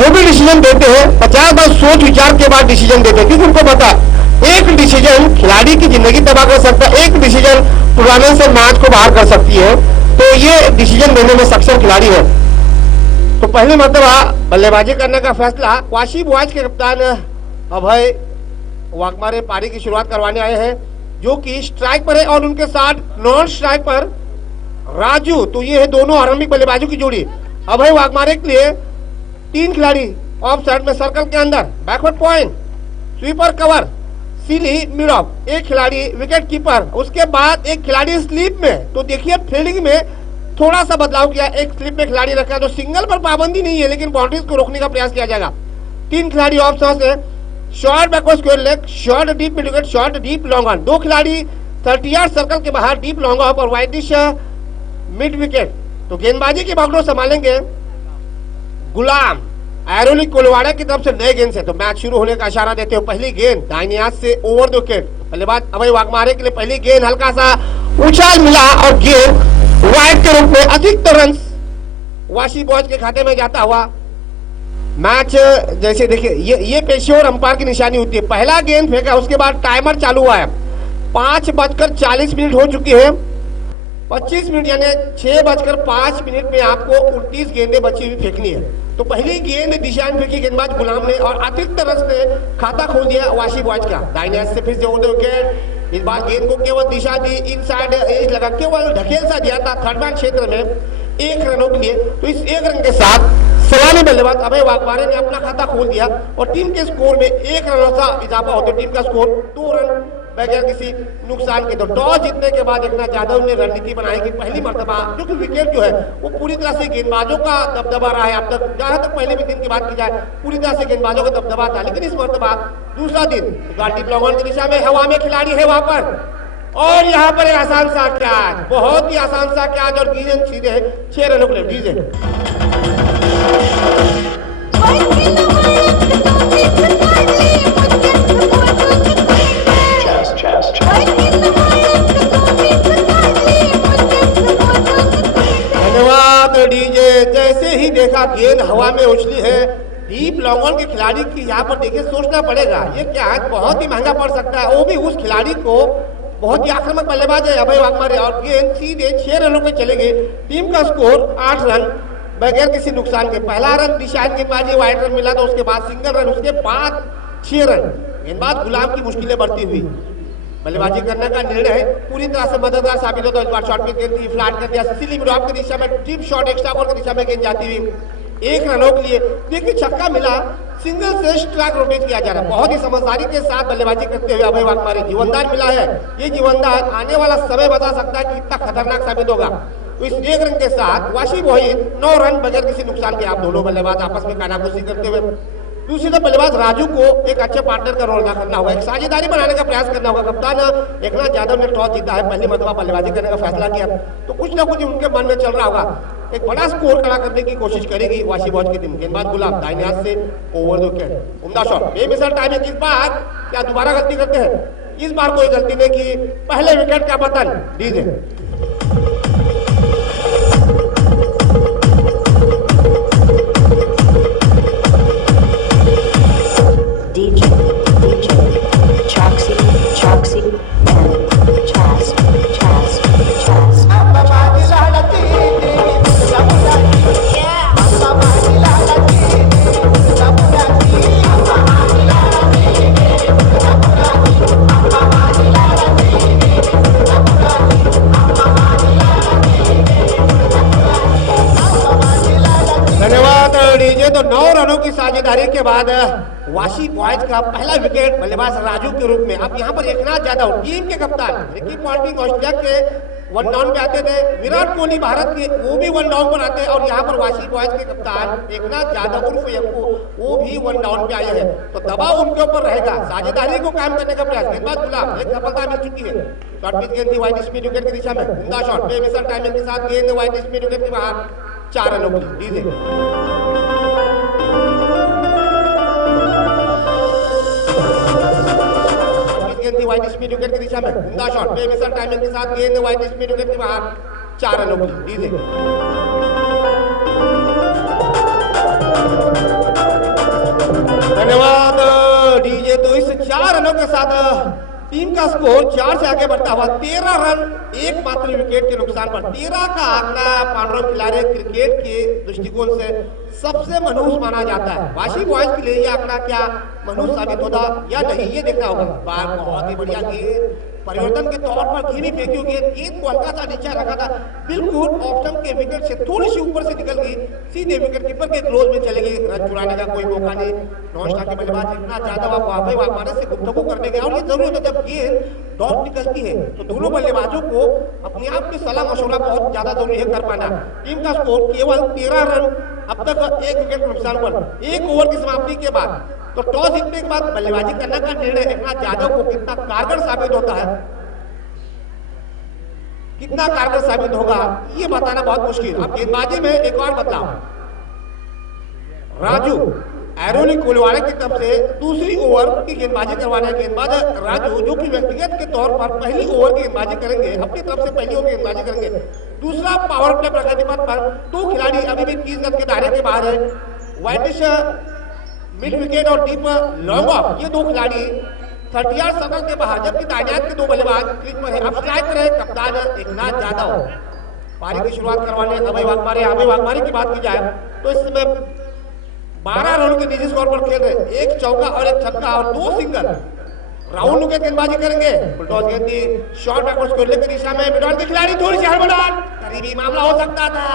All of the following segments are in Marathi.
जो भी डिसीजन देते हैं 50 बार सोच विचार के बाद डिसीजन देते हैं, क्योंकि उनको पता एक डिसीजन खिलाड़ी की जिंदगी तबाह कर सकता है, एक डिसीजन टूर्नामेंट से मैच को बाहर कर सकती है। तो ये डिसीजन देने में सक्षम खिलाड़ी है। तो पहली मर्तबा बल्लेबाजी करने का फैसला वाशी बॉयज के कप्तान अभय वाघमारे पारी की शुरुआत करवाने आए हैं, जो कि स्ट्राइक पर है, और उनके साथ नॉन स्ट्राइक पर राजू। तो ये है दोनों आरंभिक बल्लेबाजों की जोड़ी। अभय वाघमारे के लिए 3 खिलाड़ी ऑफ साइड में सर्कल के अंदर, backward point, sweeper cover, silly mid off, एक खिलाड़ी विकेट कीपर, उसके बाद एक खिलाड़ी स्लीप में। तो देखिए फील्डिंग में थोड़ा सा बदलाव किया, एक स्लिप में खिलाड़ी रखा, तो सिंगल पर पाबंदी नहीं है, लेकिन बाउंड्रीज को रोकने का प्रयास किया जाएगा। 3 खिलाड़ी off side say, short backward square leg, short deep mid wicket, short deep long on. 2 खिलाड़ी 30 यार्ड सर्कल के बाहर, डीप लॉन्ग ऑफ और वाइडिश मिड विकेट। तो गेंदबाजी की बागडोर संभालेंगे गुलाम एरोली कोलवाड़ा की तरफ से नए गेंद से। तो मैच शुरू होने का इशारा देते हो, पहली गेंद दाहिने हाथ से ओवर द विकेट। बल्लेबाज अभय वाघमारे के लिए पहली गेंद, हल्का सा उछाल मिला और गेंद वाइड के रूप में अधिकतर रन वाशी बॉयज के खाते में जाता हुआ। मैच जैसे देखिए ये पेशेवर अंपायर की निशानी होती है। पहला गेंद फेंका, उसके बाद टाइमर चालू हुआ है। 5:40 हो चुकी है। 25 मिनट यानी 6:05 में आपको 29 गेंदें बची हुई फेंकनी है। तो पहली गेंद दिशा में फेंकी गेंदबाज गुलाम ने और अतिरिक्त रन ने खाता खोल दिया वाशी बॉयज का। दाहिने हाथ से फिर से ओवर द विकेट। इस बार गेंद को केवल दिशा दी, इनसाइड एज लगा, केवल ढकेल सा दिया था थर्ड मैन क्षेत्र में 1 रनों के लिए। तो इस 1 रन के साथ सलामी बल्लेबाज अभय वाघमारे ने अपना खाता खोल दिया और टीम के स्कोर में 1 रन का इजाफा होता है। टीम का स्कोर 2 रन बगैर किसी नुकसान के। तो टॉस जीतने के बाद एकनाथ यादव ने रणनीति बनाई कि पहली मर्तबा, क्योंकि विकेट जो है वो पूरी तरह से गेंदबाजों का दबदबा रहा है अब तक, जहां तक पहले भी दिन की बात की जाए पूरी तरह से गेंदबाजों का दबदबा था। लेकिन इस मर्तबा दूसरा दिन गाड़ी लॉन्ग की दिशा में हवा में खिलाड़ी है वहां पर, और यहाँ पर आसान सा कैच, बहुत ही आसान सा कैच और गेंद सीधे 6 रनों के लिए डीजे। धन्यवाद डीजे। जैसे ही देखा गेंद हवा में उछली है, डीप लॉन्ग ऑन के खिलाड़ी की यहाँ पर देखिए सोचना पड़ेगा ये क्या है, बहुत ही महंगा पड़ सकता है, वो भी उस खिलाड़ी को। बहुत ही आक्रामक बल्लेबाज है अभय वाघमारे और गेंद सीधे 6 रनों पे चले गए। टीम का स्कोर 8 रन बगैर किसी नुकसान के। पहला रन निशान गेंदबाजी वाइड रन मिला था, उसके बाद सिंगल रन, उसके बाद 6 रन। गेंदबाज गुलाम की मुश्किलें बढ़ती हुई, बल्लेबाजी करने का निर्णय पूरी तरह से मददगार साबित होता है। इस बार शॉट की गेंद फ्लैट कर दिया, सिली ड्रॉप की दिशा में, डीप शॉट एक्स्ट्रा बॉल की दिशा में गेंद जाती हुई 1 रनों के लिए। देखिए छक्का मिला, सिंगल से स्ट्राइक रोटेट किया जा रहा है। बहुत ही समझदारी के साथ बल्लेबाजी करते हुए अभय वाघमारे जीवनदान मिला है। ये जीवनदान आने वाला समय बता सकता है कि कितना खतरनाक साबित होगा। तो इस 1 रन के साथ वाशी बॉयज 9 रन बगैर किसी नुकसान के। आप दोनों बल्लेबाज आपस में कानाफूसी करते हुए। दूसरी तरफ बल्लेबाज राजू को एक अच्छे पार्टनर का रोल अदा करना होगा, एक साझेदारी बनाने का प्रयास करना होगा। कप्तान एकनाथ यादव ने टॉस जीता है, पहली मर्तबा बल्लेबाजी करने का फैसला किया, तो कुछ ना कुछ उनके मन में चल रहा होगा। एक बड़ा स्कोर खड़ा करने की कोशिश करेगी वाशी बॉयज की टीम। गेंदबाज गुलाम दाहिने हाथ से ओवर द विकेट, उम्दा शॉट, बेमिसाल टाइमिंग। इस बार क्या दोबारा गलती करते हैं? इस बार कोई गलती नहीं की, पहले विकेट का पतन डीजे। तो 9 रनों की साझेदारी के बाद वाशी बॉयज का पहला विकेट बल्लेबाज राजू के रूप में। अब यहाँ पर एकनाथ यादव टीम के कप्तान, रिकी पॉन्टिंग ऑस्ट्रेलिया के 1 डाउन पे आते थे, विराट कोहली भारत के वो भी 1 डाउन पर आते हैं, और यहाँ पर वाशी बॉयज के कप्तान एकनाथ यादव उर्फ यक्कू वो भी 1 डाउन पे आए हैं। तो दबाव उनके ऊपर रहेगा, साझेदारी को कायम करने का प्रयास। गेंदबाज गुलाम, एक सफलता मिल चुकी है। शॉर्ट पिच गेंद थी वाइड स्पीड विकेट की दिशा में, उम्दा शॉट, बेमिसाल टाइमिंग के साथ गेंद वाइड स्पीड विकेट के बाहर 4 रनों की डीजे। वाइड स्पीड विकेट की दिशा में, उम्दा शॉट, बेमिसाल टाइमिंग के साथ गेंद वाइड स्पीड विकेट के बाहर 4 रनों की डीजे। टीम का स्कोर 4 से आगे बढ़ता हुआ 13 रन एक मात्र विकेट के नुकसान पर। 13 का आंकड़ा पांडुरंग खिलाड़ी क्रिकेट के दृष्टिकोण से सबसे मनहूस माना जाता है। वाशी बॉयज के लिए यह आंकड़ा क्या मनहूस साबित होता या नहीं, ये देखना होगा। बार बहुत ही बढ़िया गेंद परिवर्तन के तौर पर धीमी फेंकी हुई गेंद को हल्का सा नीचे रखा था, बिल्कुल ऑफ स्टंप के विकेट से थोड़ी सी ऊपर से निकल गई, सीधे विकेट कीपर के क्लोज में चली गई। रन चुराने का कोई मौका नहीं। नौस्टा के बल्लेबाज इतना ज्यादा वापस से गुफ्तगू करने गया, और ये जरूरी होता है जब गेंद डॉट निकलती है तो दोनों बल्लेबाजों को अपने आप में सलाह मशवरा बहुत ज्यादा जरूरी है कर पाना। टीम का स्कोर केवल 13 रन अब तक एक विकेट नुकसान पर। एक ओवर की समाप्ति के बाद तो टॉस जीतने के बाद बल्लेबाजी करने का निर्णय एकनाथ यादव को कितना कारगर साबित होता है, कितना कारगर साबित होगा ये बताना बहुत मुश्किल। अब गेंदबाजी में एक और बदलाव, राजू एरोनी कोलवाड़े की तरफ से दूसरी ओवर की गेंदबाजी करवाने गेंदबाज राजू, जो कि व्यक्तिगत के तौर पर पहली ओवर की गेंदबाजी करेंगे, अपनी तरफ से पहली ओवर की गेंदबाजी करेंगे। दूसरा पावर प्ले प्रगति पथ पर 2 खिलाड़ी अभी भी 30 गज के दायरे के बाहर है। वाइटिश मिड विकेट और डीप लॉन्ग ऑफ, ये 2 खिलाड़ी 30 सर्कल के बाहर, जबकि दाहिने के 2 बल्लेबाज क्रीज पर है। अब स्ट्राइक रहे कप्तान एकनाथ यादव। पारी की शुरुआत करवाने अभय वाघमारे की बात की जाए तो इस समय 12 रन के निजी स्कोर पर खेल रहे, 1 चौका और 1 छक्का और 2 सिंगल। राहुल के गेंदबाजी करेंगे, बुलडॉज गेंदी शॉर्ट बैकवर्ड स्कोर की दिशा में मिडॉन के खिलाड़ी थोड़ी सी हड़बड़ाहट, करीबी मामला हो सकता था।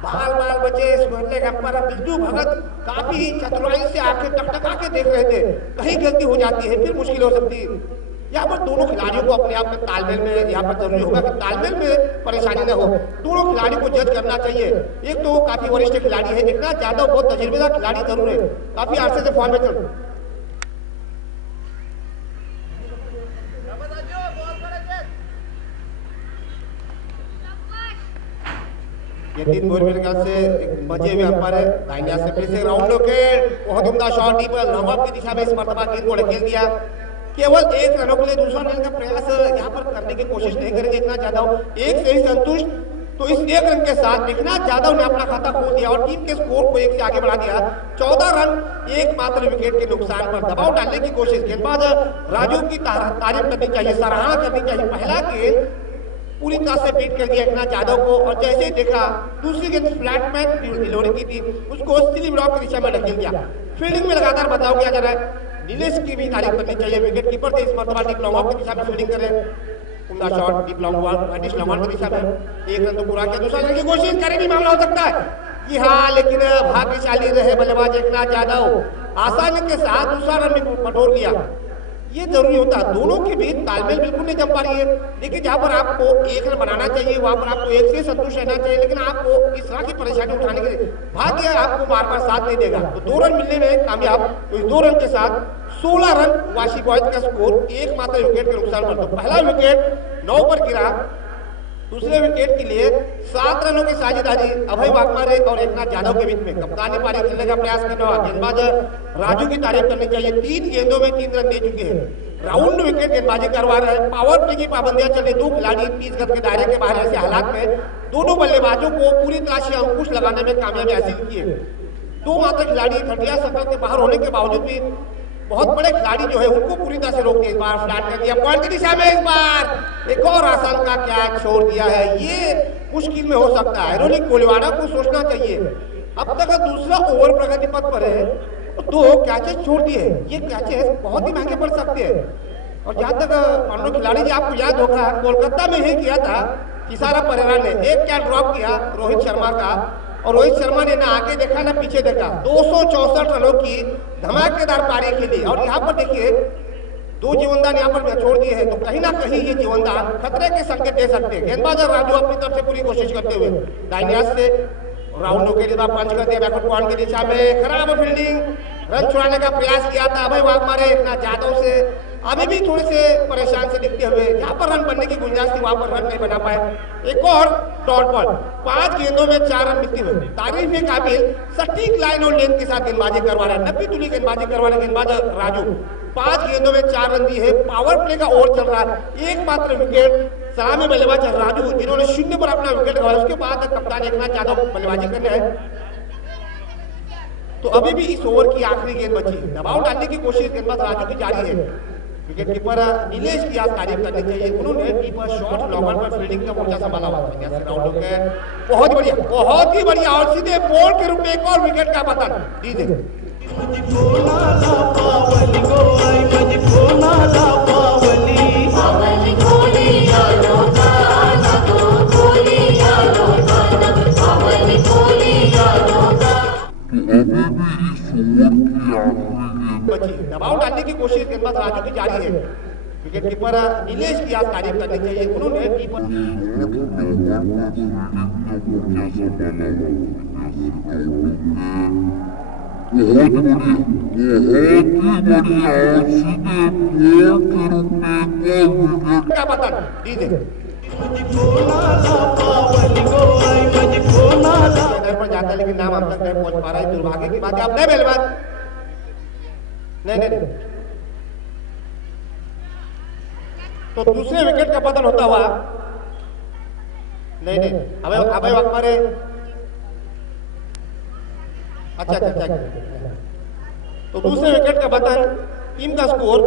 बाल बचे सुनने का पर बिल्जू भगत काफी चतुराई से आंखें टकटका के देख रहे थे, कहीं गलती हो जाती है फिर मुश्किल हो सकती है। यहाँ पर दोनों खिलाड़ियों को अपने आप में तालमेल में यहाँ पर जरूरी होगा कि तालमेल में परेशानी न हो। दोनों खिलाड़ी को जज करना चाहिए। एक तो काफी वरिष्ठ खिलाड़ी है, एकनाथ यादव बहुत तजुर्बेदार खिलाड़ी जरूर है, काफी अरसे से फॉर्म में चल। ये 3 गोल मेरे ख्याल से बचे हुए अंपायर है। दाहिने हाथ से फिर से राउंड विकेट, बहुत उम्दा शॉट डीप लॉन्ग ऑफ की दिशा में इस मर्तबा गेंद को ढकेल दिया। केवल 1 रनों के लिए दूसरा रन का प्रयास यहाँ पर करने की कोशिश नहीं करेंगे एकनाथ यादव। 1 से ही संतुष्ट, तो इस 1 रन के साथ एकनाथ यादव ने अपना खाता खोल दिया और टीम के स्कोर को 1 से आगे बढ़ा दिया। 14 रन एक मात्र विकेट के नुकसान पर। दबाव डालने की कोशिश, गेंदबाज राजू की तारीफ करनी चाहिए, सराहना करनी चाहिए। पहला गेंद पूरी तरह से बीट कर दिया एकनाथ यादव को, और जैसे ही देखा दूसरी गेंद फ्लैट में इलोरी की थी, उसको स्लिप ब्लॉक की दिशा में ढकेल दिया। फील्डिंग में लगातार बदलाव किया जा रहा है, नीलेश की भी तारीफ करनी चाहिए। विकेट कीपर थे इस मर्तबा डीप लॉन्ग ऑफ की दिशा में फील्डिंग कर रहे, उम्दा शॉट डीप लॉन्ग ऑन की दिशा में 1 रन तो पूरा किया। दूसरा रन की कोशिश करें भी मामला हो सकता है जी हाँ, लेकिन भाग्यशाली रहे बल्लेबाज एकनाथ यादव, आसानी के साथ दूसरा रन भी बटोर लिया। ये जरूरी होता है, दोनों के बीच तालमेल बिल्कुल नहीं जम पा रही है। देखिए जहाँ पर आपको 1 रन बनाना चाहिए वहां पर आपको 1 से संतुष्ट रहना चाहिए, लेकिन आपको इस तरह की परेशानी उठाने के लिए भाग्य आपको बार बार साथ नहीं देगा। तो 2 रन मिलने में कामयाब, तो इस 2 रन के साथ 16 रन वाशी बॉयज का स्कोर एक मात्र विकेट के नुकसान पर। तो पहला विकेट 9 पर गिरा, दूसरे विकेट के लिए 7 रनों की साझेदारी अभय वाघमारे और एकनाथ यादव के बीच में। कप्तानी पारी खेलने का प्रयास करना होगा, गेंदबाज राजू की तारीफ करनी चाहिए। 3 गेंदों में 3 रन दे चुके हैं, राउंड विकेट गेंदबाजी करवा रहे हैं। पावर प्ले की पाबंदियां चल रही, 2 खिलाड़ी 30 गज के दायरे के बाहर ऐसे हालात में दोनों बल्लेबाजों को पूरी तरह से अंकुश लगाने में कामयाबी हासिल की है। 2 मात्र खिलाड़ी 30 सर्कल के बाहर होने के बावजूद भी बहुत बड़े खिलाड़ी जो है उनको पूरी तरह से रोक दिया। इस बार फ्लैट कर दिया पॉइंट की दिशा में, इस बार एक और आसान का कैच छोड़ दिया है। ये मुश्किल में हो सकता है, एरोनी कोलवाड़ा को सोचना चाहिए। अब तक दूसरा ओवर प्रगति पथ पर है, 2 कैचेस छोड़ दिए। ये कैचेस बहुत ही महंगे पड़ सकते हैं। और जहां तक पांडव खिलाड़ी जी आपको याद होगा कोलकाता में ही किया था किसारा परेरा ने, 1 कैच ड्रॉप किया रोहित शर्मा का, और रोहित शर्मा ने ना आगे देखा ना पीछे देखा, 264 रनों की धमाकेदार पारी खेली। और यहाँ पर देखिए 2 जीवनदान यहाँ पर छोड़ दिए हैं, तो कहीं ना कहीं ये जीवनदान खतरे के संकेत दे सकते हैं। गेंदबाज राजू अपनी तरफ से पूरी कोशिश करते हुए दाहिने हाथ से राउंड के लिए पंच कर दिया बैकवर्ड पॉइंट की दिशा में, खराब फील्डिंग, रन छुड़ाने का प्रयास किया था अभय वाघमारे एकनाथ यादव से, अभी भी थोड़े से परेशान से दिखते हुए। जहां पर रन बनने की गुंजाइश थी वहां पर रन नहीं बना पाए। एक और डॉट बॉल, 5 गेंदों में 4 रन मिलते हुए तारीफ के काबिल सटीक लाइन और लेंथ के साथ गेंदबाजी करवा रहा है, 90 तुली गेंदबाजी करवा रहे गेंदबाज राजू। 5 गेंदों में 4 रन दिए है, पावर प्ले का ओवर चल रहा है। एक मात्र विकेट सलामी बल्लेबाज राजू जिन्होंने 0 पर अपना विकेट गवाया, उसके बाद कप्तान एकनाथ यादव बल्लेबाजी करने हैं। तो अभी भी इस ओवर की आखिरी गेंद बची, दबाव डालने की कोशिश गेंदबाज राजू की जारी है। विकेट कीपर नीलेश की आज तारीफ करनी चाहिए, उन्होंने कीपर शॉट लॉन्गर पर फील्डिंग का मोर्चा संभाला हुआ है। राउंड विकेट बहुत ही बढ़िया और सीधे बॉल के रूप में एक और विकेट का पतन। दीजिए दबाव डालने की कोशिश गेंदबाज राजू की जारी है। विकेट कीपर नीलेश की आज तारीफ करनी चाहिए, उन्होंने कीपर क्या पता दीजिए पर जाता है लेकिन नाम हम तक नहीं पहुंच पा रहा है। दुर्भाग्य की बात है। आप नहीं बेलबाज नहीं तो दूसरे विकेट का पतन होता हुआ नहीं अभय वाकमारे अच्छा तो दूसरे विकेट का पतन, टीम का स्कोर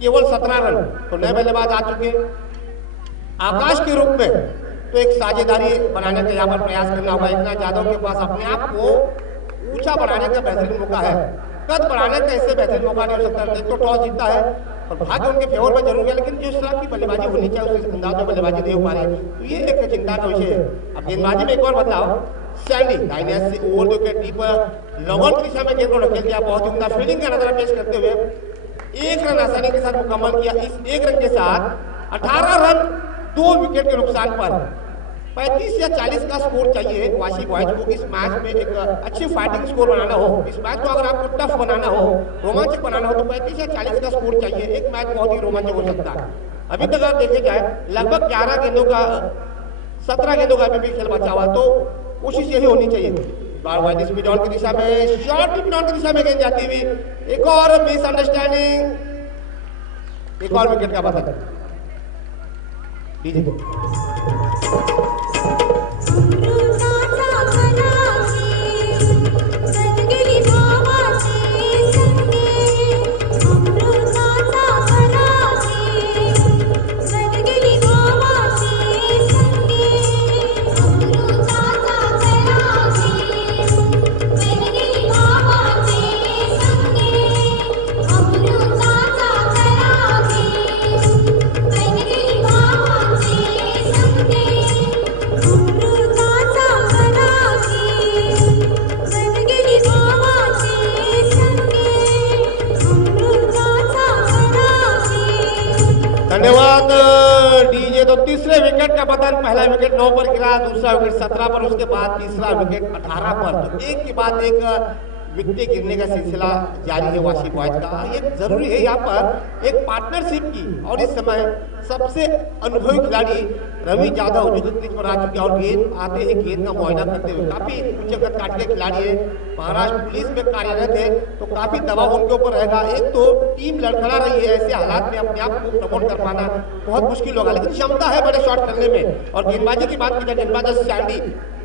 केवल 17 रन। तो नए बल्लेबाज आ चुके आकाश के रूप में, तो एक साझेदारी बनाने का यहाँ पर प्रयास करना होगा। एकनाथ यादव के पास अपने आप को ऊंचा बढ़ाने का बेहतरीन मौका है, कद बढ़ाने का इससे बेहतरीन मौका नहीं हो सकता। एक तो टॉस जीतता है और भाग्य उनके फेवर में जरूर है, लेकिन जिस तरह की बल्लेबाजी होनी चाहिए उस अंदाज में बल्लेबाजी नहीं हो पा रही, तो ये एक चिंता का विषय है। अब गेंदबाजी में एक और बदलाव, सैंडी दाहिने से ओवर विकेट डीप लॉन्गर की दिशा में गेंद को ढकेल दिया, बहुत ही उम्दा फील्डिंग का नजारा पेश करते हुए 1 रन आसानी के साथ मुकम्मल किया। इस 1 रन के साथ 18 रन 2 विकेट के नुकसान पर 35 या 40 का स्कोर चाहिए वाशी बॉयज को इस मैच में एक अच्छी फाइटिंग स्कोर बनाना हो। इस मैच को अगर आपको टफ बनाना हो, रोमांचक बनाना हो, तो 35 या 40 का स्कोर चाहिए। एक मैच बहुत ही रोमांचक हो सकता है। अभी तक अगर देखे जाए लगभग 11 गेंदों का 17 गेंदों का अभी भी खेल बचा हुआ, तो कोशिश यही होनी चाहिए। मिड ऑन की दिशा में शॉर्ट मिड ऑन की दिशा में गेंद जाती हुई, एक और मिसअंडरस्टैंडिंग, एक और विकेट का पतन। धन्यवाद डीजे। तो तीसरे विकेट का पतन, पहला विकेट 9 पर गिरा, दूसरा विकेट 17 पर, उसके बाद तीसरा विकेट 18 पर। तो एक के बाद एक विकेट गिरने का सिलसिला जारी है वाशी बॉयज का। ये जरूरी है यहाँ पर एक पार्टनरशिप की, और इस समय सबसे अनुभवी खिलाड़ी रवि यादव जो क्रीज पर आ चुके हैं और गेंद आते ही गेंद का मुआयना करते हुए, काफी उच्च कद काट के खिलाड़ी है, महाराष्ट्र पुलिस में कार्यरत है, तो काफी दबाव उनके ऊपर रहेगा। एक तो टीम लड़खड़ा रही है, ऐसे हालात में अपने आप को प्रमोट कर पाना बहुत मुश्किल होगा, लेकिन क्षमता है बड़े शॉट करने में। और गेंदबाजी की बात की जाए, गेंदबाज सैंडी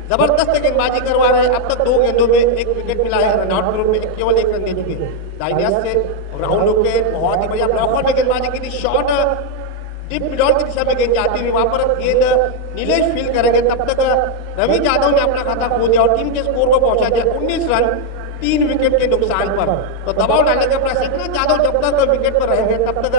जबरदस्त गेंदबाजी करवा रहे हैं। अब तक 2 गेंदों में 1 विकेट मिला है, रनआउट के रूप में केवल 1 रन दे चुके हैं। दाहिने से राउंड विकेट, बहुत ही बढ़िया ब्लॉकर में गेंदबाजी की थी, शॉट डीप मिड ऑन की दिशा में गेंद जाती हुई, वहां पर गेंद नीलेश फील करेंगे, तब तक रवि यादव ने अपना खाता खो दिया और टीम के स्कोर को पहुंचा दिया 19 रन 3 विकेट के नुकसान पर। तो दबाव डालने का प्रयास, एकनाथ यादव जब तक विकेट पर रहेंगे तब तक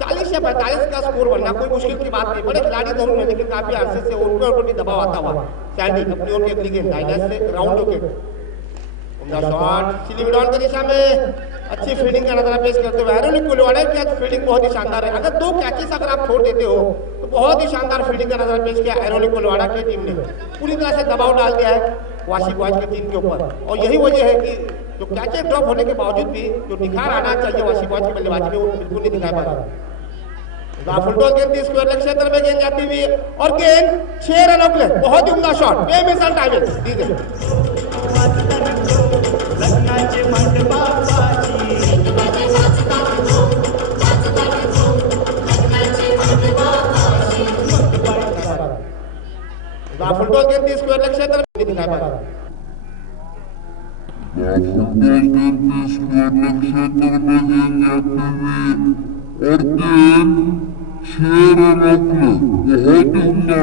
40 या 45 का स्कोर बनना कोई मुश्किल की बात नहीं। बड़े खिलाड़ी जरूर है, लेकिन काफी अरसे से उनके ऊपर भी दबाव आता हुआ। सैंडी अपनी ओर की अगली गेंद दाहिने से राउंड विकेट, शॉट सीधी मिड ऑन की दिशा में अच्छी फील्डिंग का नजारा पेश करते हुए एरोनिक कुलवाड़े की फील्डिंग बहुत ही शानदार है। अगर 2 कैचेस अगर आप छोड़ देते हो तो बहुत ही शानदार फील्डिंग का नजारा पेश किया एरोनिक कुलवाड़ा की टीम ने, पूरी तरह से दबाव डाल दिया है वाशी बॉयज की टीम के ऊपर। और यही वजह है कि जो कैचेस ड्रॉप होने के बावजूद भी जो निखार आना चाहिए वाशी बॉयज की बल्लेबाजी में, वो बिल्कुल नहीं दिखाई पा रहा। फुलटॉस गेंद स्क्वायर क्षेत्र में गेंद जाती हुई और गेंद 6 रनों के लिए, बहुत ही उम्दा शॉट, बेमिसाल टाइमिंग। फुलटॉस गेंद स्क्वायर क्षेत्र में नहीं दिखाई पा रहा। और गेंद 6 रनों के बहुत ही उम्दा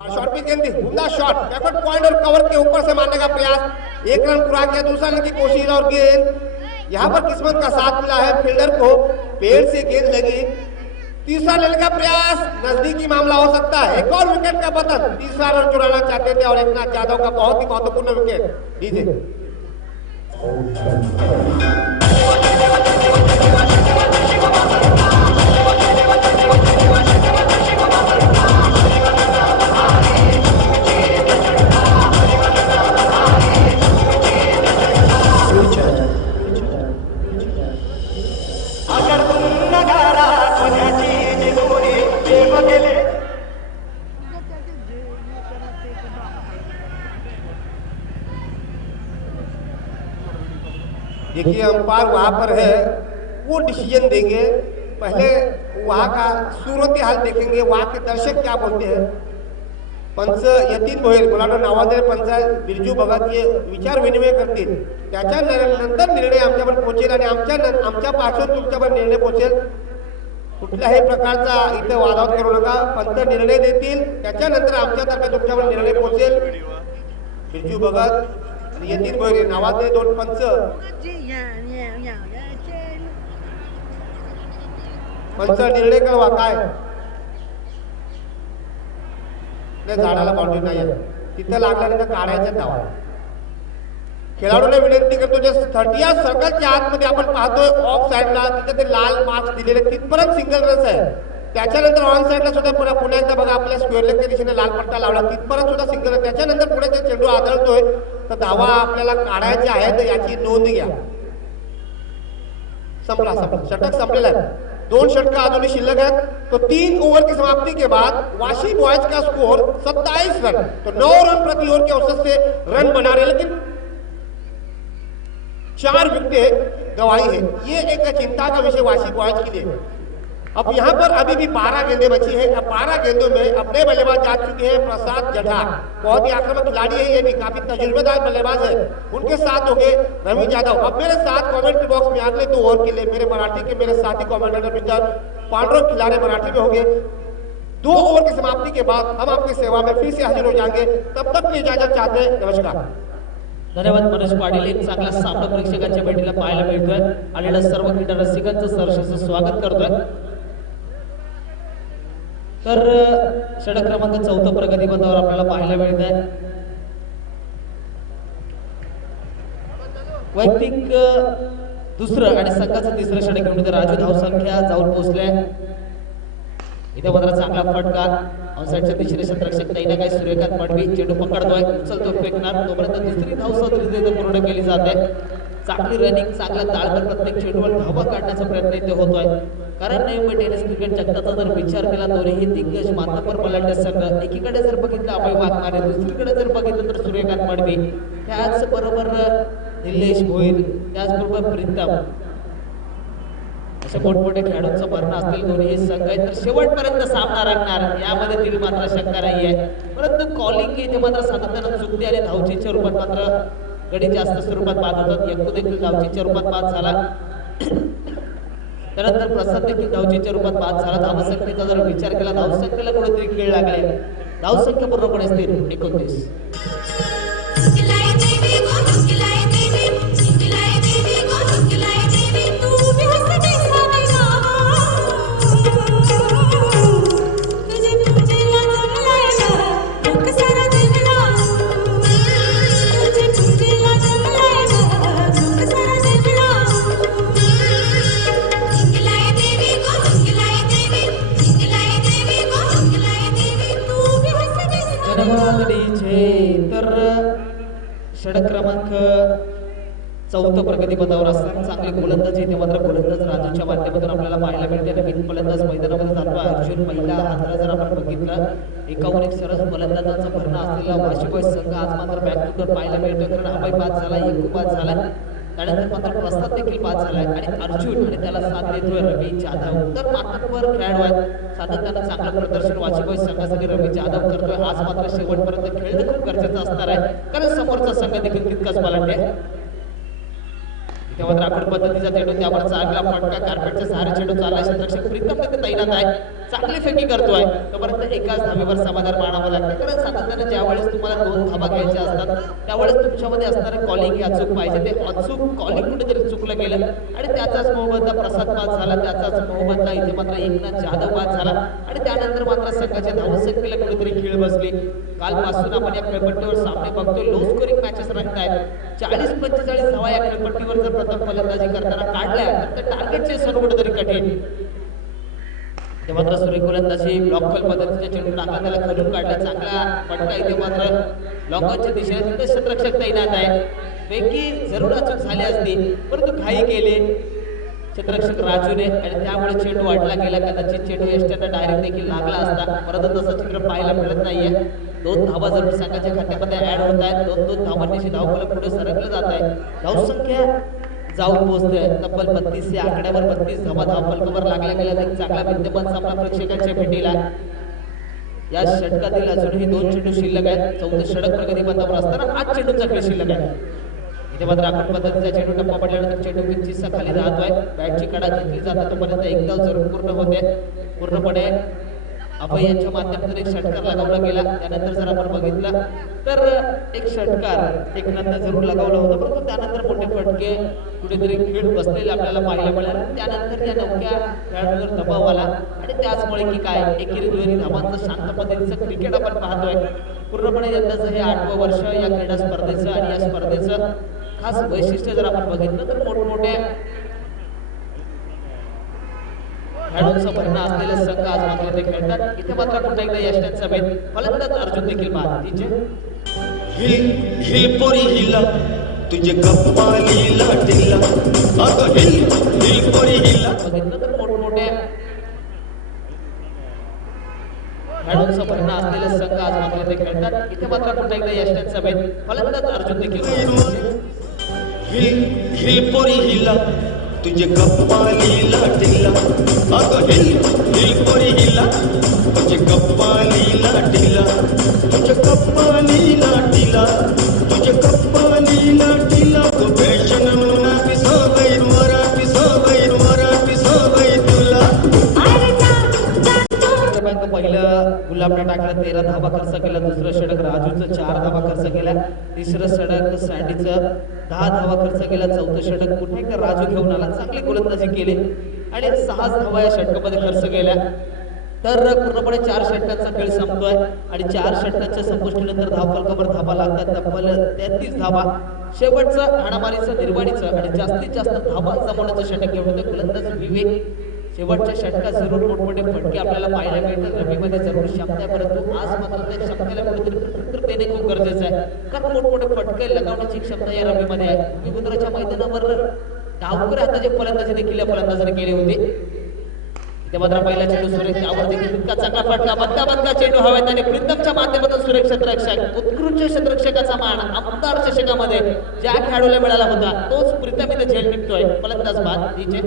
शॉट भी गेंद दी, उम्दा शॉट बैकवर्ड पॉइंट और कवर के ऊपर से मारने का प्रयास, एक रन पूरा किया, दूसरा लेने की कोशिश और गेंद यहाँ पर किस्मत का साथ मिला है फील्डर को, पेड़ से गेंद लगी, तीसरा लेने का प्रयास, नजदीकी मामला हो सकता है, एक और विकेट का पतन, तीसरा रन चुराना चाहते थे और एकनाथ यादव का बहुत ही महत्वपूर्ण विकेट। डीजे देखिए अंपायर वहां पर है, वो डिसीजन देंगे, पहले वहां का सूरत हाल देखेंगे, वहां के दर्शक क्या बोलते हैं। पंच यतीन भोईर मुलांना नावाजलेले पंच बिरजू भगत हे विचार विनिमय करतील, त्याच्यानंतर निर्णय आमच्यावर पोहोचेल आणि आमच्या पासून तुमच्यावर निर्णय पोहोचेल। कुठल्याही प्रकारचा इथे वादावाद करू नका, पंच निर्णय देतील, त्याच्यानंतर आमच्यातर्फे तुमच्यावर निर्णय पोहोचेल। बिरजू भगत यतीन भोईर नावाजलेले दोन पंच निर्णय कळवा काय झाडाला बाउंड्री नाही आहे, तिथं लागल्यानंतर काढायच्या धावा। खेळाडूने विनंती करतो, जे 30 सर्कलच्या आतमध्ये आपण पाहतोय ऑफ साइडला तिथे ते लाल मार्क्स दिलेले तिथपर्यंत सिंगल रन्स आहे, त्याच्यानंतर ऑन साइडला सुद्धा पुन्हा एकदा बघा आपल्या स्क्वेअर लेगच्या दिशेने लाल पट्टा लावला, तिथपर्यंत सुद्धा सिंगल आहे, त्याच्यानंतर पुढे ते चेंडू आदळतोय तर धावा आपल्याला काढायच्या आहेत, याची नोंद घ्या। संपला षटक संपलेला है, 2 षटक अजूनही शिल्लक है, तो 3 ओवर की समाप्ति के बाद वाशी बॉयज का स्कोर 27 रन, तो 9 रन प्रति ओवर के औसत से रन बना रहे, लेकिन 4 विकेटें गंवाई है, ये एक चिंता का विषय वाशी बॉयज के लिए। अब यहाँ पर अभी भी 12 गेंदें बची है, अब 12 गेंदों में अपने बल्लेबाज जा चुके हैं प्रसाद जठा, बहुत ही आक्रामक खिलाड़ी है, ये भी काफी तजुर्बेदार बल्लेबाज है, उनके साथ हो गए रवि यादव। अब मेरे साथ कमेंट्री बॉक्स में अगले 2 ओवर के लिए मेरे मराठी के मेरे साथी कमेंटेटर मिस्टर पांडुरंग खिलाड़ी मराठी में हो गए। 2 ओवर की समाप्ति के बाद हम आपकी सेवा में फिर से हाजिर हो जाएंगे, तब तक की इजाजत चाहते हैं, नमस्कार। धन्यवाद मनोज पाटील, एक चांगला सामना प्रेक्षकांच्या भेटीला पाहायला मिळतोय, आलेल्या सर्व क्रीडा रसिकांचं सहर्ष स्वागत करतोय। तर षटक क्रमांक 14 प्रगतीपथावर आपल्याला पाहायला मिळत आहे, वैयक्तिक दुसरं आणि संघाचं तिसरं षटक घेऊन राजू धावसंख्या जाऊन पोहोचले, इथे मात्र चांगला फटका ऑनसाइडच्या दिशेने क्षेत्ररक्षक काही काही सूर्यकांत मडवी चेंडू पकडतोय, उचलतो फेकणार, तोपर्यंत दुसरी धावसत्री पूर्ण केली जाते, चांगली रनिंग, चांगला ताळमेळ, प्रत्येक चेंडूवर धावा काढण्याचा प्रयत्न इथे होतोय, कारण नवी टेनिस क्रिकेट जगताचा जर विचार केला दोन्ही दिग्गज मातबर बलाढ्य संघ, एकीकडे जर बघितलं अभय वाघमारे, दुसरीकडे जर बघितलं तर सूर्यकांत मडवी, त्याचबरोबर निलेश भोईर, त्याचबरोबर प्रीतम, अशा मोठमोठ्या खेळाडूंचा भरणा असलेले दोन्ही संघ आहेत, तर शेवटपर्यंत सामना रंगणार यामध्ये तिथे मात्र शंका नाहीये, परंतु कॉलिंग इथे मात्र सातत्यानं चुकते आणि धावचीच्या रूपात मात्र गडी जास्त स्वरूपात बाद होतात, यक्कू देखील धावचीच्या रूपात बाद झाला, त्यानंतर प्रसाद देखील धावचीच्या रूपात बाद झाला। धावसंख्येचा जर विचार केला, धावसंख्येला कुठेतरी खेळ लागले, धावसंख्या पूर्णपणे स्थिर 29। तर षटक क्रमांक 14 प्रगतीपथावर असताना चांगले गोलंदाज इथे मात्र गोलंदाज राजूच्या माध्यमातून आपल्याला पाहायला मिळते, नवीन फलंदाज मैदानामध्ये जातो अर्जुन महिला हाताला जर आपण बघितलं, एकाहून एक सरस फलंदाजांचा भरणा असलेला वाशी बॉयज संघ आज मात्र बॅक टू पाहायला मिळतोय, कारण अभय बाद झाला, यक्कू बाद झाला, त्यानंतर मात्र प्रसाद देखील बाद झालाय आणि अर्जुन आणि त्याला साथ देतोय रवी जाधव. तर मातब्बर खेळाडू आहेत, सातत्यानं चांगलं प्रदर्शन वाशीबाई संघासाठी रवी जाधव करतोय. आज मात्र शेवटपर्यंत खेळणं खूप गरजेचं असणार आहे, कारण समोरचा संघ देखील तितकाच बलाढ्य आहे. तेव्हा राखोड पद्धतीचा चेंडू, त्यावर चांगला फटका, कार्पेटच्या सहारे चेंडू चाललाय. क्षेत्ररक्षक प्रीतम तिथे तैनात आहे, चांगली फेकी करतोय. तोपर्यंत एकाच धावेवर समाधान मानावं लागतं, कारण सातत्यानं ज्यावेळेस तुम्हाला 2 धावा घ्यायच्या असतात त्यावेळेस तुमच्यामध्ये असणारे कॉलिंग हे अचूक पाहिजे. ते अचूक कॉलिंग कुठेतरी चुकलं गेलं आणि त्याचाच मोहबद्दा प्रसाद बाद झाला, त्याचाच मोहबद्दा इथे मात्र एकनाथ जाधव बाद झाला आणि त्यानंतर मात्र संघाच्या धावसंख्येला कुठेतरी खीळ बसली. कालपासून आपण या खेळपट्टीवर सामने बघतोय, लो स्कोरिंग मॅचेस रंगत आहेत. 40-45 धावा या खेळपट्टीवर जर प्रथम फलंदाजी करताना काढल्या तर ते टार्गेटचे सर्व कुठेतरी कठीण. ते मात्र सुरेख गोलंदाजी ब्लॉकल पद्धतीच्या चेंडू टाकला, त्याला खालून काढला, चांगला फटका. इथे मात्र लॉकच्या दिशेने तिथे क्षेत्ररक्षक तैनात आहे. पैकी जरूर अचूक झाली असती, परंतु घाई केली क्षेत्ररक्षक राजूने आणि त्यामुळे चेंडू अडला गेला. कदाचित चेंडू यष्ट्यांना डायरेक्ट देखील लागला असता, परंतु तसं चित्र पाहायला मिळत नाहीये. 2 धावा जरूर संघाच्या खात्यामध्ये ऍड होत आहेत. 2-2 धावांनी धावफलक पुढे सरकलं जात आहे. धावसंख्या जाऊन पोहोचते तब्बल 32 या आकड्यावर. 32 धावा धावफलकावर लागल्या गेल्या. एक चांगला विद्यमान सामना प्रेक्षकांच्या भेटीला. या षटकातील अजूनही 2 चेंडू शिल्लक आहेत. 4थं षटक प्रगतीपथावर असताना 8 चेंडूंचा खेळ शिल्लक आहे. इथे मात्र राखोड पद्धतीचा चेंडू टप्पा पडल्यानंतर चेंडू किंचितसा खाली राहतोय. बॅटची कडा घेतली जाते तोपर्यंत एक धाव जरूर पूर्ण होते. पूर्णपणे अभय यांच्या माध्यमातून एक षटकार लगावला गेला. त्यानंतर जर आपण बघितलं तर एक षटकार एकनाथनं जरूर लगावला होता, परंतु त्यानंतर मोठे फटके कुठेतरी खेळ बसलेले आपल्याला पाहायला मिळाले. त्यानंतर या नवख्या खेळाडूवर दबाव आला आणि त्याचमुळे की काय एकेरी दुहेरी धावांचं शांत पद्धतीचं क्रिकेट आपण पाहतोय. पूर्णपणे यंदाचं हे 8वं वर्ष या क्रीडा स्पर्धेचं आणि या स्पर्धेचं खास वैशिष्ट्य जर आपण बघितलं तर मोठमोठ्या खेळाडूंचं भरणं असलेले संघ आज मात्र ते खेळतात. इथे मात्र पुन्हा एकदा यष्ट्यांचा भेद, फलंदाज अर्जुन देखील बाद. तिचे हिल हिल पोरी हिला तुझे कपालीला ढिला, अगं हिल हिल पोरी हिला. बघितलं तर मोठमोठ्या खेळाडूंचं भरणं असलेले संघ आज मात्र ते खेळतात. इथे मात्र पुन्हा एकदा यष्ट्यांचा भेद, फलंदाज अर्जुन देखील बाद. हिल हिल पोरी हिला तुझे कपालीला ढिला, अगं हिल हिल पोरी हिला तुझे कपालीला ढिला, तुझे कपालीला ढिला, तुझे कपालीला ढिला. तो फॅशन मराठी सवय मराठी सवय मराठी सवय तुला. पहिलं गुलाबने टाकलं 13 धावा खर्च केला. दुसरं षटक राजूचं 4 धावा खर्च केला. तिसरं षटक सँडीचं 10 धावा खर्च केला. 4थं षटक पुन्हा एकदा राजू घेऊन आला, चांगली गोलंदाजी केली आणि 6 धावा या षटकामध्ये खर्च केल्या. तर पूर्णपणे 4 षटकांचा खेळ संपतोय आणि 4 षटकांच्या संपुष्टीनंतर धावफलकावर धावा लागतात तब्बल 33 धावा. शेवटचं हाणामारीचं निर्वाणीचं आणि जास्तीत जास्त धावा जमवण्याचं षटक घेऊन होते गोलंदाज विवेक. शेवटच्या षटकात जरूर मोठमोठे फटके आपल्याला पाहायला मिळतात. रवीमध्ये जरूर क्षमता आहे, परंतु आज मात्र त्या क्षमतेला कुठेतरी प्रत्युत्तर देणे खूप गरजेचं आहे, कारण मोठमोठे फटके लगावण्याची क्षमता या रवीमध्ये आहे. भूमिपुत्राच्या मैदानावर डावकर हाताची फलंदाजी देखील या फलंदाजाने केली होती. ते मात्र पहिला चेंडू सुरेश, त्यावर देखील तितका चांगला फटका, बदका चेंडू हवेत आणि प्रीतमच्या माध्यमातून सुरेश क्षेत्ररक्षक, उत्कृष्ट क्षेत्ररक्षकाचा मान आमदार चषकामध्ये ज्या खेळाडूला मिळाला होता तोच प्रीतम इथे झेल टिपतोय. फलंदाज बाद. तिचे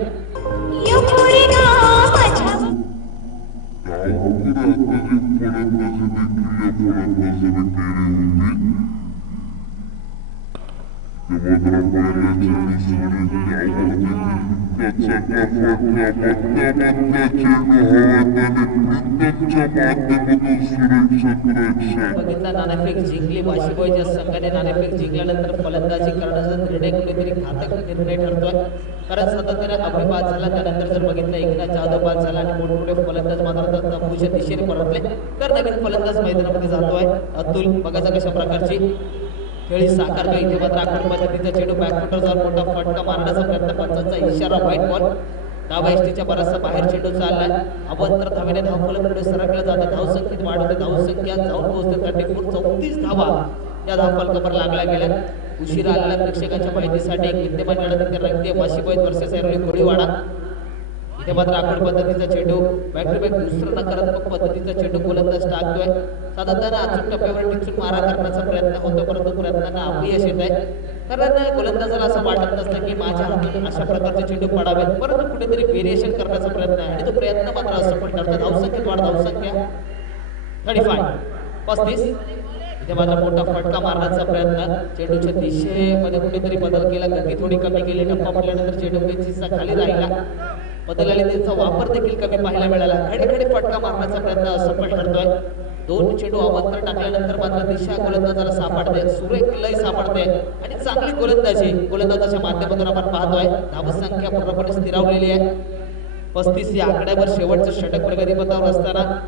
बघितला नाणेफेक जिंकली. वाशीबाईच्या संघाने नाणेफेक जिंकल्यानंतर फलंदाजी करण्याचा निर्णय कुठेतरी घातक निर्णय ठरतोय, कारण सातत्याने अभिवाद झाला. त्यानंतर जर बघितलं एकनाथ जाधव बाद झाला आणि मोठमोठे फलंदाज मात्र तंबूच्या दिशेने परतले, तर नवीन फलंदाज मैदानामध्ये जातोय. अतुल बघायचा कशा प्रकारची खेळी साकारतो. इथे मात्र आक्रमक पद्धतीचा चेंडू बॅकफुटर जाऊन मोठा फटका मारण्याचा प्रयत्न, पंचांचा इशारा, व्हाईट बॉल. डावा एसटीच्या बराचसा बाहेर चेंडू चाललाय. अवंतर धावेने धावफलक पुढे सरकलं जातं. धावसंख्येत वाढ होते, धावसंख्या जाऊन पोहोचते 34 धावा या धावफलकावर लागल्या गेल्या. उशिरा आलेल्या प्रेक्षकांच्या माहितीसाठी एक विद्यमान लढत रंगते वाशीबाई वर्सेस ऐरोली कोळीवाडा. इथे मात्र आखड पद्धतीचा चेंडू बॅक टू बॅक दुसरा नकारात्मक पद्धतीचा चेंडू गोलंदाज टाकतोय. सातत्याने अचूक टप्प्यावर टिचून मारा करण्याचा प्रयत्न होतो, परंतु प्रयत्नांना अपयश येत आहे. कारण गोलंदाजाला असं वाटत नसतं की माझ्या हातून अशा प्रकारचे चेंडू पडावे, परंतु कुठेतरी व्हेरिएशन करण्याचा प्रयत्न आहे आणि तो प्रयत्न मात्र असफल ठरतो. धावसंख्येत वाढ, धावसंख्या 35. इथे मात्र मोठा फटका मारण्याचा प्रयत्न, चेंडूच्या दिशेमध्ये कुठेतरी बदल केला, गती थोडी कमी केली, टप्पा पडल्यानंतर चेंडू पेचीचा खाली राहिला, बदल आले, त्यांचा वापर देखील कमी पाहायला मिळाला. खडे फटका मारण्याचा प्रयत्न असफल ठरतोय. 2 चेंडू अवंतर टाकल्यानंतर मात्र दिशा गोलंदाजाला सापडते, सुरेख लय सापडते आणि चांगली गोलंदाजी गोलंदाजाच्या माध्यमातून आपण पाहतोय. धावसंख्या पूर्णपणे स्थिरावलेली आहे. 35 या आकड्यावर शेवटचं षटक प्रगतीपथावर असताना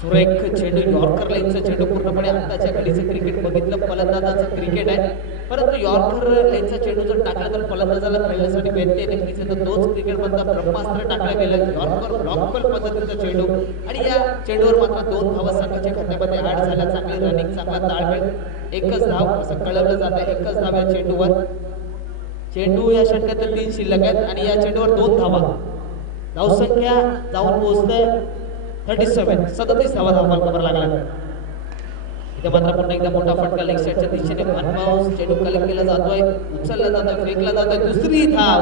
सुरेख चेंडू, यॉर्कर लाईनचा चेंडू, पूर्णपणे आताच्या घडीचं क्रिकेट बघितलं फलंदाजाचं क्रिकेट आहे, परंतु यॉर्कर लाईनचा चेंडू जर टाकला तर फलंदाजाला खेळण्यासाठी व्यत्यय नक्कीच येतो. तोच क्रिकेट मधला ब्रह्मास्त्र टाकलं गेलं, यॉर्कर ब्लॉकबॉल पद्धतीचा चेंडू आणि या चेंडूवर मात्र 2 धावा संघाच्या खात्यामध्ये ऍड झाल्या. चांगली रनिंग, चांगला ताळमेळ, एकच धाव असं कळवलं जातं. एकच धाव या चेंडूवर. चेंडू या षटकात 3 शिल्लक आहेत आणि या चेंडूवर 2 धावा. धावसंख्या जाऊन पोहोचते 37 धावा धावफलकावर लागला. इथे मात्र पुन्हा एकदा मोठा फटका लेग साइडच्या दिशेने वन बाउन्स, चेंडू कलेक्ट केला जातोय, उचलला जातोय, फेकला जातोय, दुसरी धाव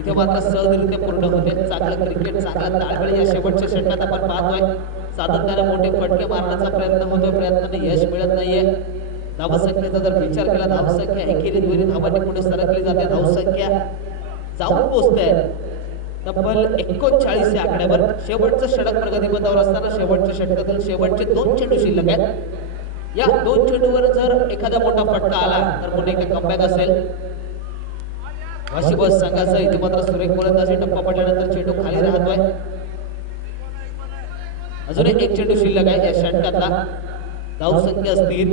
इथे मात्र सहजरित्या पूर्ण होते. चांगलं क्रिकेट, चांगला ताळमेळ या शेवटच्या षटकात आपण पाहतोय. सातत्याने मोठे फटके मारण्याचा प्रयत्न होतोय, प्रयत्नाने यश मिळत नाहीये. धावसंख्येचा जर विचार केला, धावसंख्या एकेरी दुहेरी धावांनी पुढे सरकली जाते. धावसंख्या जाऊन पोहोचते तब्बल 39 या आकड्यावर. शेवटचं षटक प्रगतीपथावर असताना शेवटच्या षटकातील शेवटचे 2 चेंडू शिल्लक आहेत. या 2 चेंडूवर जर एखादा मोठा फटका आला तर पुन्हा एकदा कमबॅक असेल वाशी बॉयज संघाचं. इथे मात्र सुरेख गोलंदाजी, टप्पा पडल्यानंतर चेंडू खाली राहतोय. अजून एक चेंडू शिल्लक आहे या षटकातला. धावसंख्या स्थिर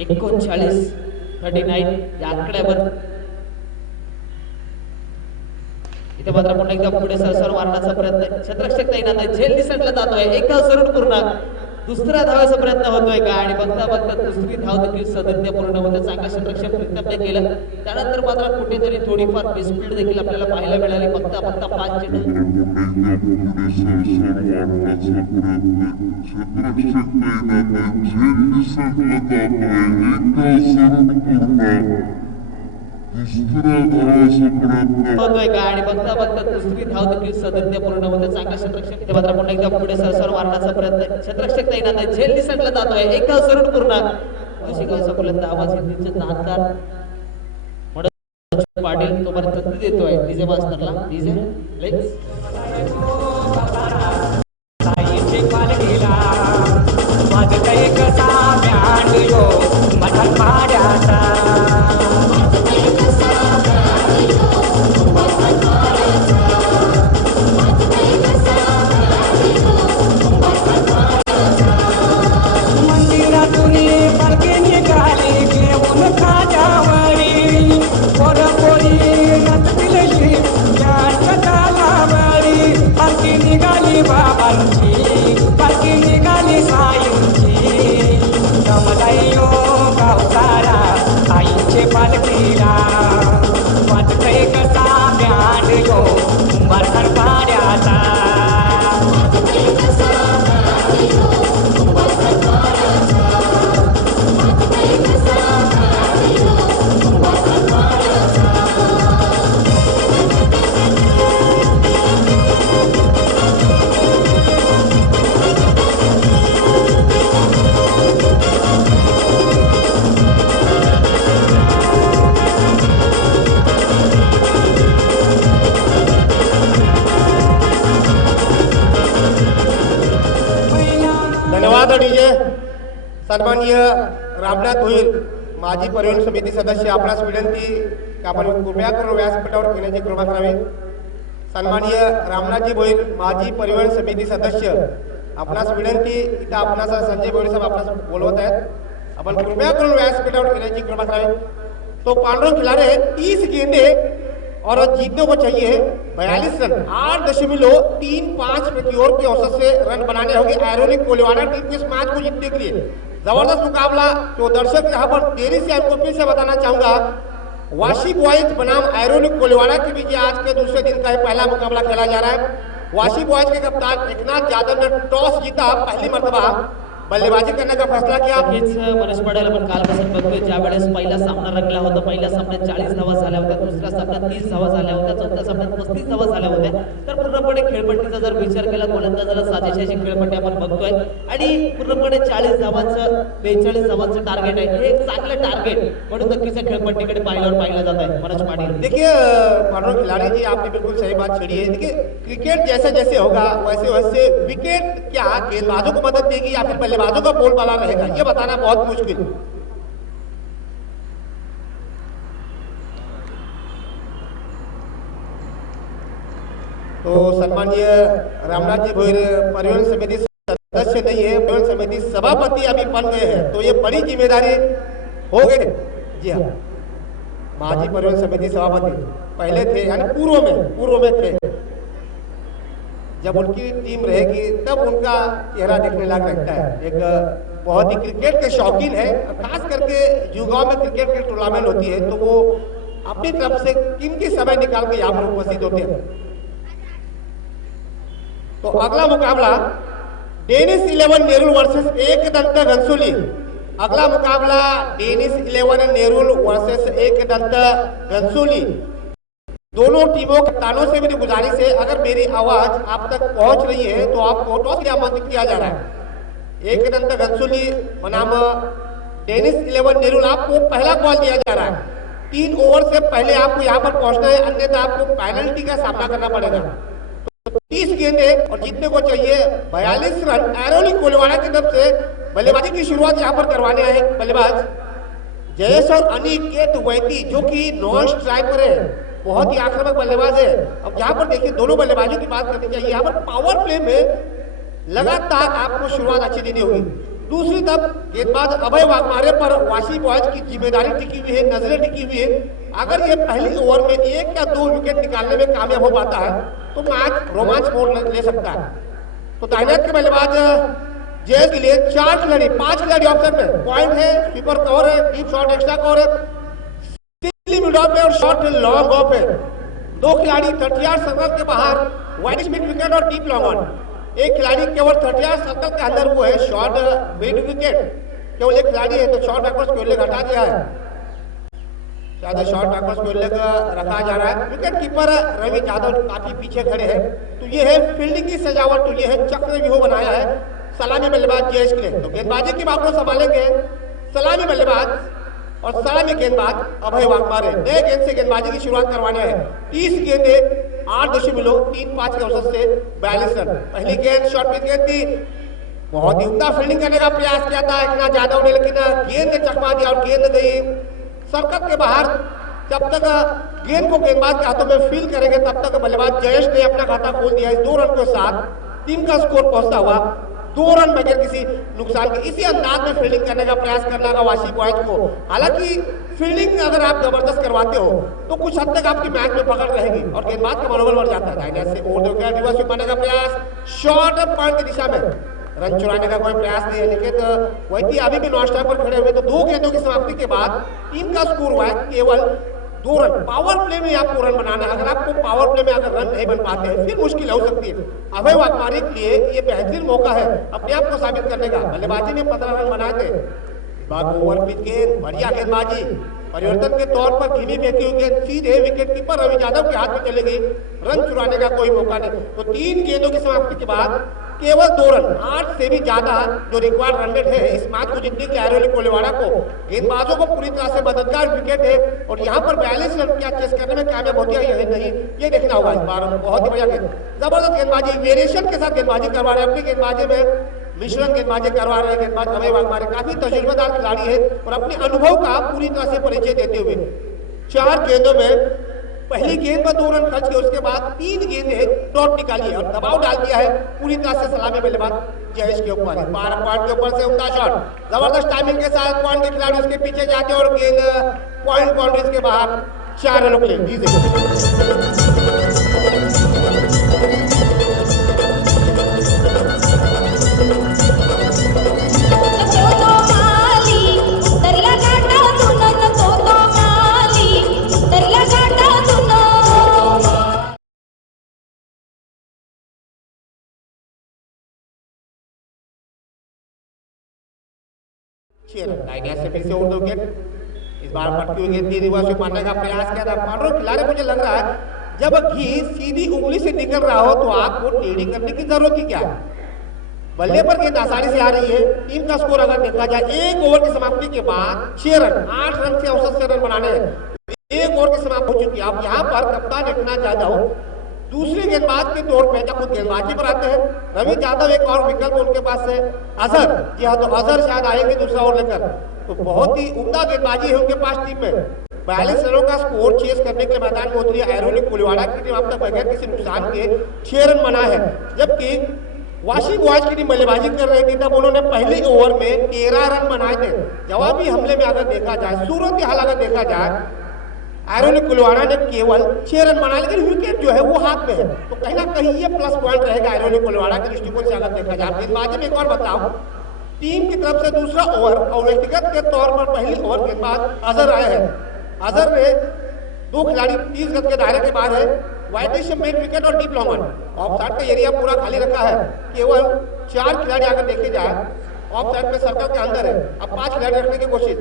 39 या आकड्यावर. इथे मात्र पुन्हा एकदा पुढे सरसर मारण्याचा प्रयत्न, क्षेत्ररक्षक तैनात आहे, झेल निसटला जातोय, एक धाव सरून पूर्ण, दुसरा धावाचा प्रयत्न होतोय का आणि बघता दुसरी धाव देखील सदत्यपूर्ण होते. चांगलं क्षेत्ररक्षक प्रयत्न केलं, त्यानंतर मात्र कुठेतरी थोडीफार मिसफील्ड देखील आपल्याला पाहायला मिळाली. बघता 5 चेंडू होतोय का आणि बघता दुसरी धाव देखील सदत्यपूर्ण होते. चांगलं क्षेत्ररक्षक. इथे मात्र पुन्हा एकदा पुढे सरसर मारण्याचा प्रयत्न, क्षेत्ररक्षक तैनात आहे, झेल निसटला जातोय, एक धाव सरून पूर्ण. शिगावचा बुलंद आवाज हिंदीचे नामदार पाटील तोपर्यंत संधी देतोय डीजे मास्टरला. DJ please. सन्माननीय रामनाथ भोईर माजी परिवहन समिती सदस्य, आपणास विनंती की आपण कृपया करून व्यासपीठावर घेण्याची कृपा करावी. सन्माननीय रामनाथजी भोईर माजी परिवहन समिती सदस्य, आपणास विनंती, इथं आपणास संजय भोईर साहेब आपणास बोलवत आहेत, आपण कृपया करून व्यासपीठावर घेण्याची कृपा करावी. तो पांडुरंग खिलाड़ी 30 गेंदे और जीतने को चाहिए 42 रन, 8.35 प्रति ओवर की औसत से रन बनाने होंगे आयरोनिक कोलिवाड़ा टीम के इस मैच को जीतने के लिए. जबरदस्त मुकाबला. तो दर्शक यहाँ पर देरी से आपको फिर से बताना चाहूंगा, वाशी बॉयज बनाम आयरोनिक कोलिवाड़ा के बीच आज के दूसरे दिन का पहला मुकाबला खेला जा रहा है. वाशी बॉयज के कप्तान एकनाथ यादव ने टॉस जीता पहली मरतबा बल्लेबाजी करने का फैसला किया। नक्कीच मनोज पाटील आपण कालपासून बघतोय ज्या वेळेस पहिला सामना रंगला होता, पहिल्या सामन्यात 40 धावा झाल्या होत्या, दुसऱ्या सामन्यात 30 धावा झाल्या होत्या, चौथ्या सामन्यात 35 धावा झाल्या होत्या. तर पूर्णपणे खेळपट्टीचा जर विचार केला गोलंदाजाला साजेशी अशी खेळपट्टी आपण बघतोय आणि पूर्णपणे 40 धावांचं 42 धावांचं टार्गेट आहे. हे एक चांगलं टार्गेट म्हणून नक्कीच या खेळपट्टीकडे पाहिलं जात आहे मनोज पाटील. देखिए मानो खिलाड़ी जी आपने बिल्कुल सही बात छेड़ी है। देखिए क्रिकेट जैसे जैसे होगा वैसे वैसे विकेट क्या गेंदबाजों को मदद देगी या फिर बल्लेबाजों का बोलबाला रहेगा, ये बताना बहुत मुश्किल। तो सम्मानीय रामनाथ जी भोईर परिवहन समिति सदस्य नहीं है, परिवहन समिति सभापति अभी बन गए हैं, तो ये बड़ी जिम्मेदारी हो गई। जी हाँ, माजी परिवहन समिति सभापति पहले थे यानी पूर्व में थे। जब उनकी टीम रहेगी तब उनका चेहरा देखने लायक रहता है। एक बहुत ही क्रिकेट के शौकीन है, खास करके युवाओं में क्रिकेट की टूर्नामेंट होती है तो वो अपनी तरफ से कीमती समय निकाल के यहाँ पर उपस्थित होते हैं। तो अगला मुकाबला डेनिस 11 नेरुल वर्सेस एकदंत घनसोली। अगला मुकाबला डेनिस 11 नेरुल वर्सेस एकदंत घनसोली। दोनों टीमों के कप्तानों से मेरी गुजारिश है, अगर मेरी आवाज आप तक पहुंच रही है तो आपको टॉस के लिए आमंत्रित किया जा रहा है। एकदंत घनसोली बनाम डेनिस 11 नेरुल, आपको पहला कॉल दिया जा रहा है। 3 ओवर से पहले आपको यहाँ पर पहुंचना है, अन्यथा आपको पेनल्टी का सामना करना पड़ेगा। तो 30 गेंदे और जीतने को चाहिए 42 रन। एरोली कोलवाड़ा की तरफ से बल्लेबाजी की शुरुआत यहाँ पर करवाने आए बल्लेबाज जयेश और अनिकेत वैती, जो कि नॉन स्ट्राइकर है, बहुत ही आक्रामक बल्लेबाज है। अब यहाँ पर देखिए दोनों बल्लेबाजों की बात करनी चाहिए। यहाँ पर पावर प्ले में लगातार आपको शुरुआत अच्छी देनी होगी। दूसरी तरफ गेंदबाज अभय वाघमारे पर वाशी बॉयज की जिम्मेदारी टिकी हुई है, नजरें टिकी हुई है। अगर ये पहली ओवर में 1 या 2 विकेट निकालने में कामयाब हो पाता है तो मैच रोमांच मोड़ ले सकता है। तो दाहिने के बल्लेबाज जयेश के लिए 4 खिलाड़ी 5 खिलाड़ी ऑप्शन में, पॉइंट है, स्वीपर कवर है, डीप शॉट एक्स्ट्रा कवर है, मिड ऑफ है और शॉर्ट लॉन्ग ऑफ है। 2 खिलाड़ी 38 सर्कल के बाहर, वाइड मिड विकेट और डीप लॉन्ग ऑन। एक खिलाड़ी केवल 38 सर्कल के अंदर वो है शॉर्ट मिड विकेट, केवल एक खिलाड़ी है तो शॉर्ट बैकवर्ड्स को उल्लेख हटा दिया है, शायद शॉर्ट बैकवर्ड्स को उल्लेख रखा जा रहा है। विकेट कीपर रवि यादव काफी पीछे खड़े हैं। तो ये है फील्डिंग की सजावट, तो ये है चक्र व्यूह बनाया है सलामी बल्लेबाज जयेश के लिए। तो गेंदबाजी की बात को संभालेंगे सलामी बल्लेबाज और सलामी गेंदबाज अभय वाघमारे। नए गेंद से गेंदबाजी की शुरुआत करवाने हैं। 30 गेंदे 8.35 के औसत से 42 रन। पहली गेंद शॉर्ट पिच गेंद थी, बहुत ही उम्दा फील्डिंग करने का प्रयास किया था एकनाथ यादव ने, लेकिन गेंद ने चकमा दिया और गेंद गई सर्कल के बाहर। जब तक गेंद को गेंदबाज के हाथों में फील करेंगे तब तक बल्लेबाज जयेश ने अपना खाता खोल दिया। इस 2 रन के साथ टीम का स्कोर पहुंचता हुआ 2 रन बगैर किसी नुकसान के। इसी अंदाज में फील्डिंग करने का प्रयास करना होगा वाशी बॉयज को। हालांकि फील्डिंग अगर आप जबरदस्त करवाते हो तो कुछ हद तक आपकी मैच में पकड़ रहेगी और गेंदबाज का मनोबल बढ़ जाता है। दाहिने से ओवर रिवर्स में पाने का प्रयास, शॉर्ट पॉइंट की दिशा में रन चुराने का कोई प्रयास नहीं है, लेकिन वही अभी भी नॉन स्ट्राइक पर खड़े हुए। तो 2 गेंदों की समाप्ति के बाद टीम का स्कोर हुआ है केवल 2 रन। पावर प्ले में आपको रन बनाना है, अगर आपको पावर प्ले में अगर रन नहीं बन पाते हैं फिर मुश्किल हो सकती है। अभय वाघमारे के लिए ये बेहतरीन मौका है अपने आप को साबित करने का। बल्लेबाजी में 15 रन बनाए थे, ओवर पिच गेंद, बढ़िया गेंदबाजी, परिवर्तन के तौर पर धीमी फेंकी हुई गेंद सीधे विकेट कीपर रवि यादव के हाथ में चली गई। रन चुराने का कोई मौका नहीं। तो 3 गेंदों की समाप्ति के बाद केवल 2 रन, 8 से भी ज्यादा जो रिक्वायर्ड रन रेट है इस मैच को जीतने के एरोली कोलेवाड़ा को। गेंदबाजों को पूरी तरह से मददगार विकेट है और यहाँ पर 42 रन क्या चेस करने में कामयाब होती है या नहीं, ये देखना होगा इस बार। बहुत ही बढ़िया गेंद, जबरदस्त गेंदबाजी, वेरिएशन के साथ गेंदबाजी करवा रहे हैं। अपनी गेंदबाजी में मिश्रण गेंदबाजी करवा रहे हैं गेंदबाज अभय वाघमारे। काफी तजुर्बेदार खिलाड़ी है और अपने अनुभव का पूरी तरह से परिचय देते हुए 4 गेंदों में पहली गेंद पर 2 रन खर्च किए, उसके बाद 3 गेंदें डॉट निकाली और दबाव डाल दिया है पूरी तरह से सलामी बल्लेबाज जयेश के ऊपर। 12 पॉइंट के ऊपर से उम्दा शॉट, जबरदस्त टाइमिंग के साथ पॉइंट के खिलाड़ी उसके पीछे जाते और गेंद पॉइंट बाउंड्रीज के बाहर 4 रनों के लिए। लाइन से फिर से उर्दू विकेट। इस बार पटकी हुई गेंद रिवर्स में मारने का प्रयास किया था पांडुर खिलाड़ी। मुझे लग रहा है जब घी सीधी उंगली से निकल रहा हो तो आपको टेढ़ी करने की जरूरत ही क्या। बल्ले पर गेंद आसानी से आ रही है। टीम का स्कोर अगर देखा जाए एक ओवर की समाप्ति के बाद 6 रन, 8 रन से औसत से रन बनाने हैं। एक ओवर की समाप्ति हो चुकी है। अब यहाँ पर कप्तान रखना चाहता हो दूसरे गेंदबाज के तौर पर जब गेंदबाजी पर आते हैं। रवि यादव एक और विकल्प उनके पास है। अजहर, जी हाँ, तो अजहर शायद आएंगे दूसरा ओवर लेकर। तो बहुत ही उम्दा गेंदबाजी है उनके पास टीम में। 42 रनों का स्कोर चेस करने के मैदान में उतरी आयरोनिक कोलिवाड़ा की टीम अब तक बगैर किसी नुकसान के 6 रन बना है। जबकि वाशी बॉयज की टीम बल्लेबाजी कर रही थी तब उन्होंने पहले ओवर में 13 रन बनाए थे। जवाबी हमले में अगर देखा जाए, सूरत हाल अगर देखा जाए, आयरोनिक कोलिवाड़ा ने केवल 6 रन बनाए लेकिन विकेट जो है वो हाथ में है। तो कहीं ना कहीं ये प्लस पॉइंट रहेगा आयरोनिक कोलिवाड़ा के दृष्टिकोण से अगर देखा जाए। गेंदबाजी में एक और बताओ, टीम की तरफ से दूसरा ओवर और व्यक्तिगत के तौर पर पहली ओवर गेंदबाज अजहर आए हैं। अजहर ने 2 खिलाड़ी 30 गज के दायरे के बाहर है। वाइडिश मिड विकेट और deep long on. Of side का एरिया पूरा खाली रखा है। केवल 4 खिलाड़ी अगर देखे जाए ऑफ साइड पे सर्कल के अंदर है। अब 5 खिलाड़ी रखने की कोशिश।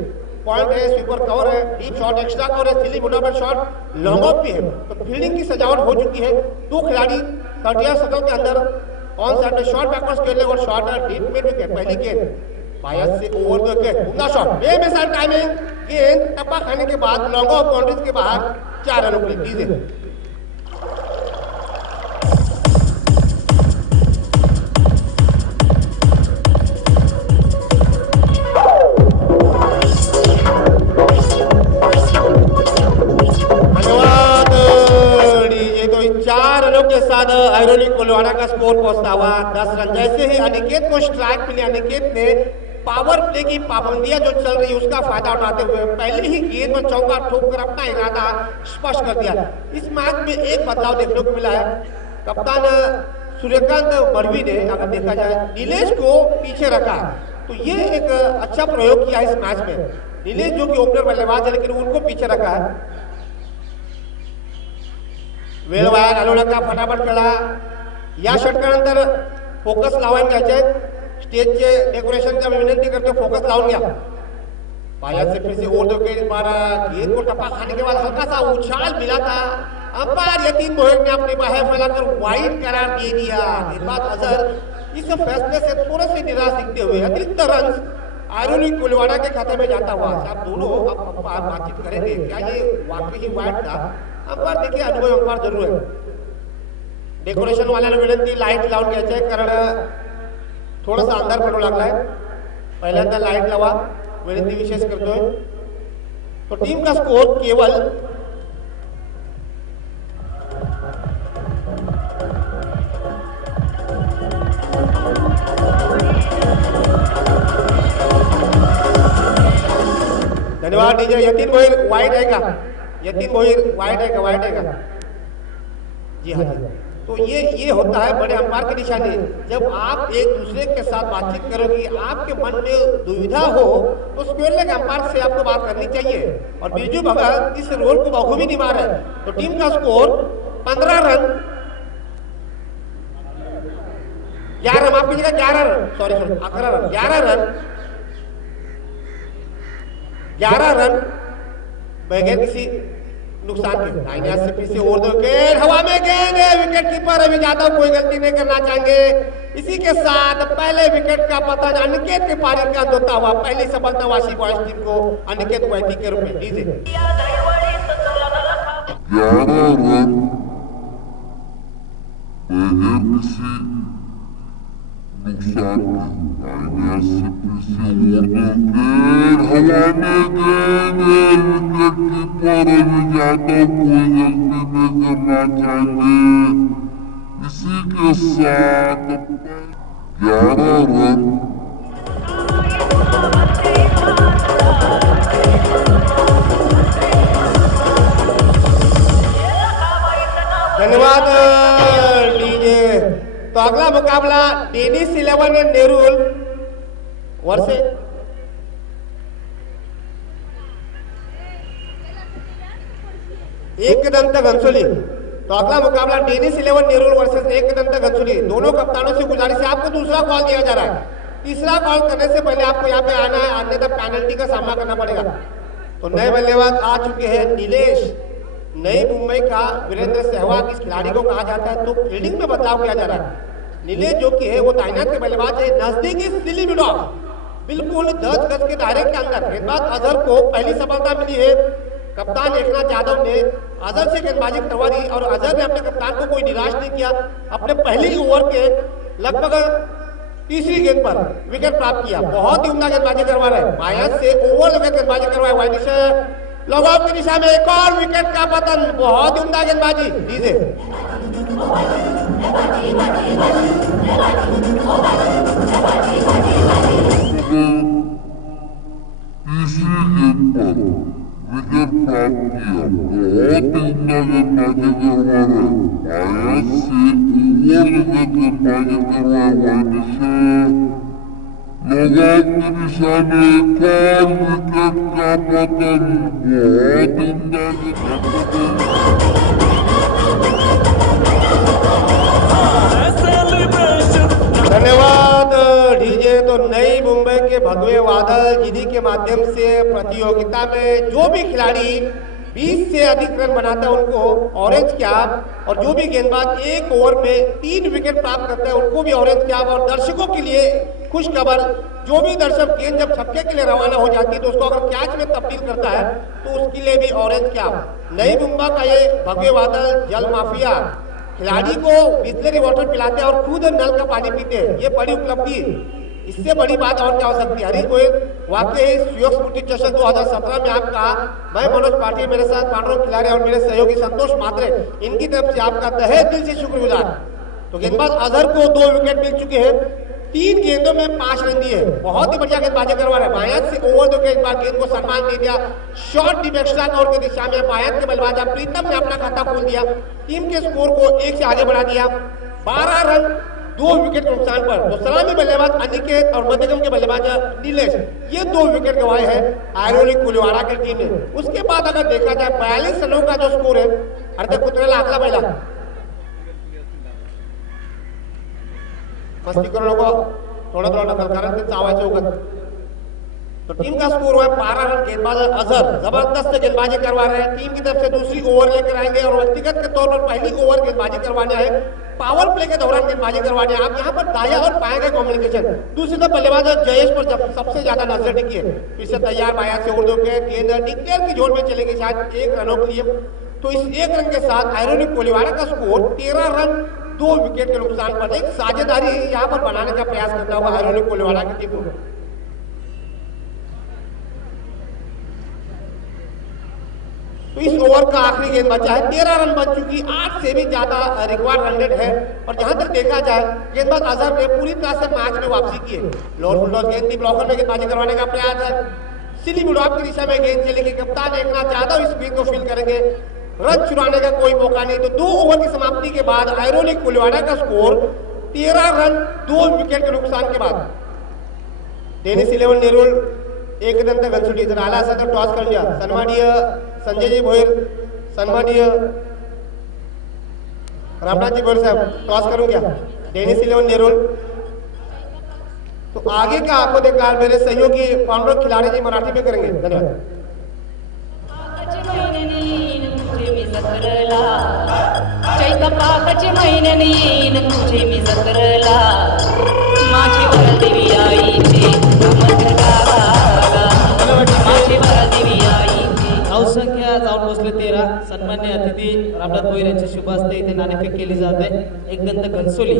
पॉइंट है, स्वीपर कवर है, डीप शॉट, एक्स्ट्रा कवर है, सिली मुनाफा शॉट, लॉन्ग ऑफ भी है। तो फील्डिंग की सजावट हो चुकी है। 2 खिलाड़ी 30 सर्कल के अंदर ऑन साइड में शॉट बैकवर्ड खेलने और शॉट डीप मिड विकेट। पहली गेंद bias say over the wicket, उम्दा शॉट, बेमिसाल टाइमिंग। गेंद टप्पा खाने के बाद लॉन्ग ऑफ बाउंड्रीज के बाहर 4 रनों के लिए दीजिए। के साथ आयरोनिक कोलिवाड़ा का स्कोर पहुंचता हुआ 10 रन। जैसे ही अनिकेत को स्ट्राइक मिले, अनिकेत ने पावर प्ले की पाबंदियां जो चल रही है उसका फायदा उठाते हुए पहले ही गेंद में चौका ठोककर अपना इरादा स्पष्ट कर दिया। इस मैच में एक बदलाव देखने को मिला है। कप्तान सूर्यकांत मरवी ने अगर देखा जाए नीलेश को पीछे रखा, तो ये एक अच्छा प्रयोग किया इस मैच में। नीलेश जो कि ओपनर बल्लेबाज है लेकिन उनको पीछे रखा है। वेळ वाया घालू नका, फटाफट खेळा। या षटकानंतर फोकस लावायला घ्यायचे। स्टेजचे डेकोरेशनच्या विनंती करते फोकस लावून घ्या। पाया से फिर से ओवर दो के मारा, गेंद को टप्पा खाने के बाद हल्का सा उछाल मिला था। अंपायर यतीन मोहित ने अपनी बाहें फैलाकर वाइड करार दे दिया। गेंदबाज अजहर इस फैसले से थोड़े से निराश दिखते हुए अतिरिक्त रन आयरोनिक कोलिवाड़ा के खाते में जाता हुआ। आप दोनों अब अंपायर बातचीत करेंगे, क्या ये वाकई ही वाइड था? अंपायर देखिए, अनुभवी अंपायर जरूर है। डेकोरेशन वाल्याला विनंती लाईट लावून घ्यायचे, कारण थोडासा अंधार पडू लागलाय। पहिल्यांदा लाईट लावा, विनंती विशेष करतोय। तो टीम का स्कोर केवल धन्यवाद डीजे। यतीन मोहिर वाइड है का? यतीन मोहिर वाइड है का? वाइड है का? जी हाँ जी। तो ये होता है बड़े अंपायर की निशानी। जब आप एक दूसरे के साथ बातचीत करोगे, आपके मन में दुविधा हो तो स्क्वेयर लेग अंपायर से आपको बात करनी चाहिए। और बिरजू भगत इस रोल को बखूबी निभा रहे हैं। तो टीम का स्कोर 15 रन, 11 माफ कीजिएगा, 11 run, sorry 11 run, 11 run, 11 run बगैर किसी नुकसान के। लाइन से फिर से ओवर दो विकेट, हवा में गेंद है। विकेट कीपर रवि यादव कोई गलती नहीं करना चाहेंगे। इसी के साथ पहले विकेट का पता अनिकेत के पारी का होता हुआ पहली सफलता वाशी बॉयज टीम को अनिकेत वैती के रूप में दीजिए। 11 रन बगैर किसी नुकसान के। लाइन से फिर से ओवर दो विकेट, हवा में गेंद है। विकेट कीपर रवि यादव कोई गलती नहीं करना चाहेंगे। इसी के साथ 11 रन धन्यवाद डीजे। तो अगला मुकाबला टेनिस 11 नेरुल वर्सेस एकदंत घनसोली। तो अगला मुकाबला टेनिस 11 नेरुल वर्सेस एकदंत घनसोली। दोनों कप्तानों से गुजारिश है, आपको दूसरा कॉल दिया जा रहा है। तीसरा कॉल करने से पहले आपको यहाँ पे आना है, अन्यथा पेनल्टी का सामना करना पड़ेगा। तो नए बल्लेबाज आ चुके हैं नीलेश। नई मुंबई का वीरेंद्र सहवाग इस खिलाड़ी को कहा जाता है। तो फील्डिंग में बदलाव किया जा रहा है। नीलेश जो कि है वो तैनात के बल्लेबाज है, नजदीकी सिली मिड ऑफ, बिल्कुल 10 गज के दायरे के अंदर। गेंदबाज अजहर को पहली सफलता मिली है। कप्तान एकनाथ यादव ने अजहर से गेंदबाजी करवा दी और अजहर ने अपने कप्तान को कोई निराश नहीं किया। अपने पहली ओवर के लगभग तीसरी गेंद पर विकेट प्राप्त किया। बहुत ही उम्दा गेंदबाजी करवा रहे हैं, बायस से ओवर विकेट गेंदबाजी करवाए। वाइड से लॉग आउट की दिशा में एक और विकेट का पतन। बहुत ही उम्दा गेंदबाजी। डीजे तीसरी गेंद पर विकेट प्राप्त किया। बहुत ही उम्दा गेंदबाजी करवा रहे बायस से ओवर विकेट गेंदबाजी करवाए। वाइड से लॉग आउट की दिशा में एक और विकेट का पतन। बहुत उम्दा धन्यवाद डीजे। तो नई मुंबई के भगवे बादल जिन्हीं के माध्यम से प्रतियोगिता में जो भी खिलाड़ी 20 से अधिक रन बनाता है उनको ऑरेंज कैप, और जो भी गेंदबाज एक ओवर में 3 विकेट प्राप्त करता है उनको भी ऑरेंज कैप। और दर्शकों के लिए खुश खबर, जो भी दर्शक गेंद जब छक्के के लिए रवाना हो जाती है तो उसको अगर कैच में तब्दील करता है तो उसके लिए भी ऑरेंज कैप। नई मुंबई का ये भगवे बादल जल माफिया खिलाड़ी को बिस्लरी वाटर पिलाते हैं और खुद नल का पानी पीते हैं। ये बड़ी उपलब्धि, इससे बड़ी बात और क्या हो सकती है। हरीश गोयल वाकई सुयोग स्मृति चषक 2017 में आपका, मैं मनोज पाटिल, मेरे साथ पांडव खिलाड़ी और मेरे सहयोगी संतोष मात्रे, इनकी तरफ से आपका तहे दिल से शुक्रगुजार। तो गेंदबाज अजहर को 2 विकेट मिल चुके हैं। 3 गेंदों में 5 रन दिए। बहुत ही बढ़िया गेंदबाजी करवा रहे हैं। बायत से ओवर 2 के एक बार गेंद को सम्मान दे दिया। शॉर्ट डीप एक्स्ट्रा कवर की दिशा में बायत के बल्लेबाज प्रीतम ने अपना खाता खोल दिया। टीम के स्कोर को 1 से आगे बढ़ा दिया। 12 रन 2 विकेट के नुकसान पर। तो सलामी बल्लेबाज अनिकेत और मध्यगम के बल्लेबाज नीलेश, ये 2 विकेट गंवाए हैं आयरोली कुलवाड़ा की टीम ने। उसके बाद अगर देखा जाए 42 रनों का जो स्कोर है, अर्धे कुतरेला आखला महिला मस्ती करू नको, थोडं थोडं ढकल, कारण ते चावायचं होतं। तो टीम का स्कोर हुआ है 12 रन। गेंदबाज अजहर जबरदस्त गेंदबाजी करवा रहे हैं। टीम की तरफ से दूसरी ओवर लेकर आएंगे और व्यक्तिगत के तौर पर पहली ओवर गेंदबाजी करवाना है। पावर प्ले के दौरान गेंदबाजी करवानी है। आप यहाँ पर दाया और बाया का कम्युनिकेशन। दूसरी तरफ बल्लेबाज जयेश पर जब सबसे ज्यादा नजर टिकी है। पीछे तैयार बाया से उर्दू के गेंद डिक्लेयर की जोन में चलेगी शायद 1 रनों के लिए। तो इस 1 रन के साथ आयरोनिक कोलीवाड़ा का स्कोर 13 रन 2 विकेट के नुकसान पर। एक साझेदारी यहाँ पर बनाने का प्रयास करता हुआ आयरोनिक कोलीवाड़ा की टीम को। तो इस ओवर का आखिरी गेंद बचा है। 13 रन बच चुकी, 8 से भी ज्यादा रिक्वायर्ड रन रेट है। और जहां तक देखा जाए गेंदबाज अजहर ने पूरी तरह से मैच में वापसी की है। लोअर फुलटॉस गेंद थी, ब्लॉकर में गेंदबाजी करवाने का प्रयास है। सिली मिडऑफ की दिशा में गेंद चलेगी। कप्तान एकनाथ यादव इस गेंद को फील करेंगे। रन चुराने का कोई मौका नहीं। तो 2 ओवर की समाप्ति के बाद आयरोनिक कुलवाड़ा का स्कोर 13 रन 2 विकेट के नुकसान के बाद। डेनिस 11 नेरुल एक नंतर घनसुटी, जर आला असेल तर टॉस करून द्या। सन्माननीय संजयजी भोयर, सन्माननीय रामनाथजी भोयर साहब, टॉस करून घ्या। डेनिस 11 नेरुल। तो आगे का आपको देखा मेरे सहयोगी पांडव खिलाड़ी जी मराठी में करेंगे। धन्यवाद। चैतपाकाचे महिन्याने येईन तुझे मी जत्रला, माझी वरदेवी आईचे अमर गावाला, माझी वरदेवी आईचे। धाव संख्या जाऊन बसले 13. सन्मान्य अतिथी रामनाथ भोईर यांच्या शुभ हस्ते इथे नाणेफेक केली जाते। एक दंत घनसोली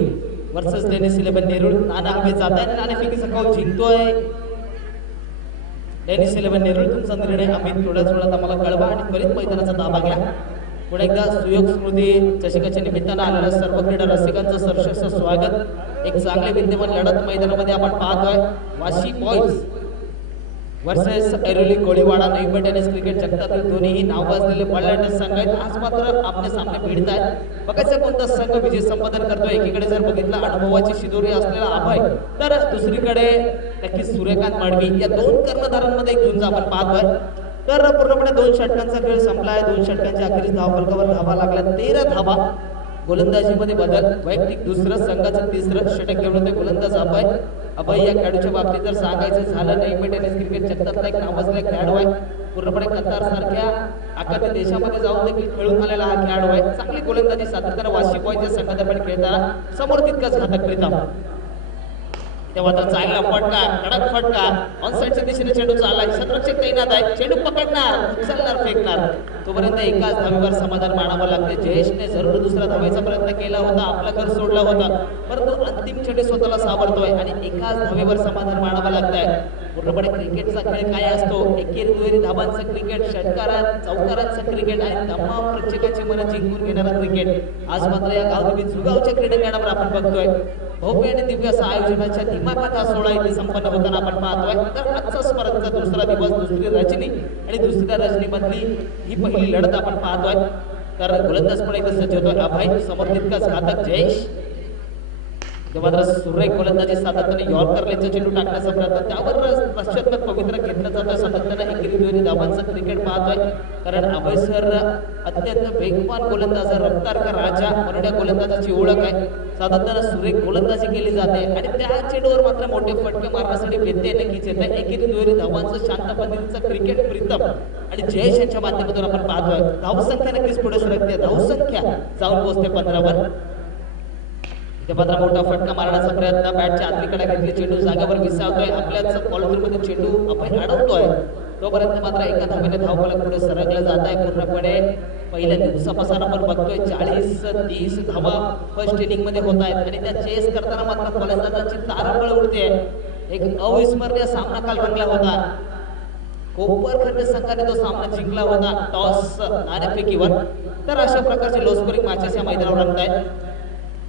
वर्सेस डेनिस 11 नेरुळ. नाणं हवे जात आहे, नाणेफेकीचा कौल जिंकतोय डेनिस 11 नेरुळ. तुमचा निर्णय आम्ही थोड्याच वेळात आम्हाला कळवा आणि त्वरित मैदानाचा ताबा घ्या. पुढे एकदा सुयोग स्मृती चषकाच्या निमित्तानं आलेल्या सर्व क्रीडा रसिकांचं सहर्ष स्वागत। एक चांगले विद्यमान लढत मैदानामध्ये आपण पाहतोय। Vashi boys versus Airoli Koliwada. नवी टेनिस क्रिकेट जगतातील दोन्ही नाव गाजलेले बळाटे संघ आहेत. आज मात्र आमने सामने भिडत आहेत। बघायचं कोणता संघ विजय संपादन करतोय। एकीकडे जर बघितलं अनुभवाची शिदोरी असलेला अभय, तर दुसरीकडे नक्कीच सूर्यकांत माडवी, या 2 कर्णधारांमध्ये एक झुंज आपण पाहतोय। तर पूर्णपणे 2 षटकांचा खेळ संपलाय। 2 षटकांच्या अखेरीस धावफलकावर धावा लागल्या 13 धावा। गोलंदाजीमध्ये बदल, वैयक्तिक दुसरं, संघाचं तिसरं षटक घेऊन होते गोलंदाज अभय। अभय या खेळाडूच्या बाबतीत जर सांगायचं झालं नाही टेनिस क्रिकेट जगतातला एक नावाजलेला खेळाडू आहे. पूर्णपणे कतार सारख्या आखाती देशामध्ये जाऊन देखील खेळून आलेला हा खेळाडू आहे. चांगली गोलंदाजी सातत्याने वाशी बॉयच्या संघादरम्यान खेळताना समोर तितकाच घातक प्रीतम. तेव्हा तर चांगला फटका, कडक फटका, ऑनसाइडच्या दिशेने चेंडू चाललाय, क्षेत्ररक्षक तैनात आहे, चेंडू पकडणार, उचलणार, फेकणार, तोपर्यंत एकाच धावेवर समाधान मानावं लागते. जयेशने जरूर दुसरा धावेचा प्रयत्न केला होता, आपलं घर सोडलं होतं, परंतु अंतिम चेंडू स्वतःला सावरतोय आणि एकाच धावेवर समाधान मानावं लागतंय. पूर्णपणे क्रिकेटचा खेळ काय असतो, एकेरी दुहेरी धाबांचं क्रिकेट, चौकारांचं क्रिकेट आणि तमाम प्रेक्षकांची मनं जिंकून घेणारं क्रिकेट आज मात्र या गावदेवी जुगावच्या क्रीडांगणावर आपण बघतोय. भव्य आणि दिव्य असं आयोजनाच्या दिमाखात हा सोहळा इथे संपन्न होताना आपण पाहतोय. तर आजचा स्पर्धेचा दुसरा दिवस, दुसरी रजनी आणि दुसऱ्या रजनीमधली ही पहिली लढत आपण पाहतोय. तर गोलंदाज पण इथे सज्ज होतोय अभय, समोर तितकाच घातक जयेश. मात्र सुरेख गोलंदाजी सातत्याने यॉर्कर लेनचा चेंडू टाकण्याचा प्रयत्न, त्यावर पश्चात्मक पवित्र घेतलं जातं. सातत्याने एकेरी दुहेरी धावांचं क्रिकेट पाहतोय, कारण अभय सर अत्यंत वेगवान गोलंदाज, रफ्तार का राजा म्हणून या गोलंदाजाची ओळख आहे. सातत्याने सुरेख गोलंदाजी केली जाते आणि त्या चेंडूवर मात्र मोठे फटके मारण्यासाठी व्यत्यय नक्कीच येत आहे. एकेरी दुहेरी धावांचं शांत पद्धतीचं क्रिकेट प्रीतम आणि जयेश यांच्या माध्यमातून आपण पाहतोय. धावसंख्या नक्कीच पुढे सरकते, धावसंख्या जाऊन पोहोचते 15वर. इथे मात्र मोठा फटका मारण्याचा प्रयत्न, बॅटच्या आतलीकडे घेतली, चेंडू जागेवर विसावतोय, आपल्याच कॉलरमध्ये चेंडू आपण अडवतोय. तोपर्यंत मात्र एका धावेने धावफलक पुढे सरकलं जात आहे. पूर्णपणे पहिल्या दिवसापासून आपण बघतोय 40-30 धावा फर्स्ट इनिंग मध्ये होत आहेत आणि त्या चेस करताना मात्र फलंदाजांची तारंबळ उडते. एक अविस्मरणीय सामना काल रंगला होता. कोपरखंड संघाने तो सामना जिंकला होता टॉस नाणेफेकीवर. तर अशा प्रकारचे लो स्कोरिंग मॅचेस या मैदानावर रंगत आहेत.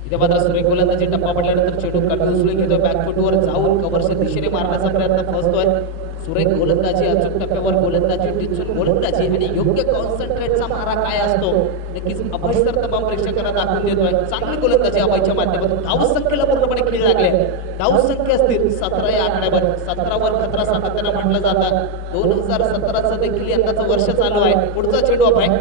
इथे मात्र सुरेख गोलंदाजी टप्पा पडल्यानंतर चेंडू कमी उचलून घेतोय, बॅकफुटवर जाऊन कव्हरच्या दिशेने मारण्याचा प्रयत्न फसतोय. सुरेख गोलंदाजी, अचूक टप्प्यावर गोलंदाजी, टिचून गोलंदाजी आणि योग्य कॉन्सन्ट्रेटचा मारा काय असतो नक्कीच अभय सर तमाम प्रेक्षकांना दाखवून देतोय. चांगली गोलंदाजी अभयच्या माध्यमातून. धावसंख्येला पूर्णपणे खीळ लागले, धावसंख्या असतील 17 या आकड्यावर, 17वर खतरा सातत्यानं म्हटलं जातं. 2017चं देखील यंदाचं वर्ष चालू आहे. पुढचा चेंडू अभय,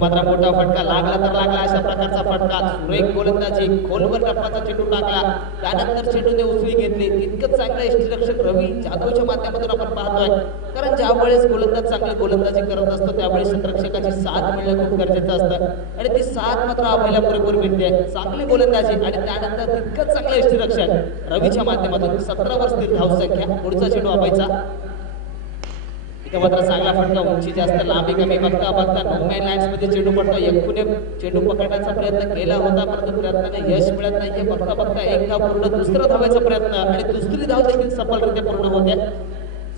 मात्र मोठा फटका लागला तर लागला, अशा प्रकारचा फटका. सुरेख गोलंदाजी, खोलवर टप्पाचा चेंडू टाकला, त्यानंतर चेंडूने उचली घेतली. तितकंच चांगला यष्टीरक्षक रवी जाधवच्या माध्यमातून आपण पाहतोय, कारण ज्या वेळेस गोलंदाज चांगली गोलंदाजी करत असतो त्यावेळेस क्षेत्ररक्षकाची साथ मिळणं खूप गरजेचं असतं आणि ती साथ मात्र अभयला पुरेपूर मिळते. चांगली गोलंदाजी आणि त्यानंतर तितकंच चांगलं यष्टीरक्षक रवीच्या माध्यमातून. 17वर स्थिर धावसंख्या. पुढचा चेंडू अभयचा. मात्र चांगला फटका, उंची जास्त, लांबी कमी, बघता बघता नो मॅन लँड्स मध्ये चेंडू पडतो. एकूणे चेंडू पकडण्याचा प्रयत्न केला होता, परंतु प्रयत्नाने यश मिळत नाहीये. बघता बघता एक धाव पूर्ण, दुसरा धावायचा प्रयत्न आणि दुसरी धाव देखील सफलरित्या पूर्ण होते.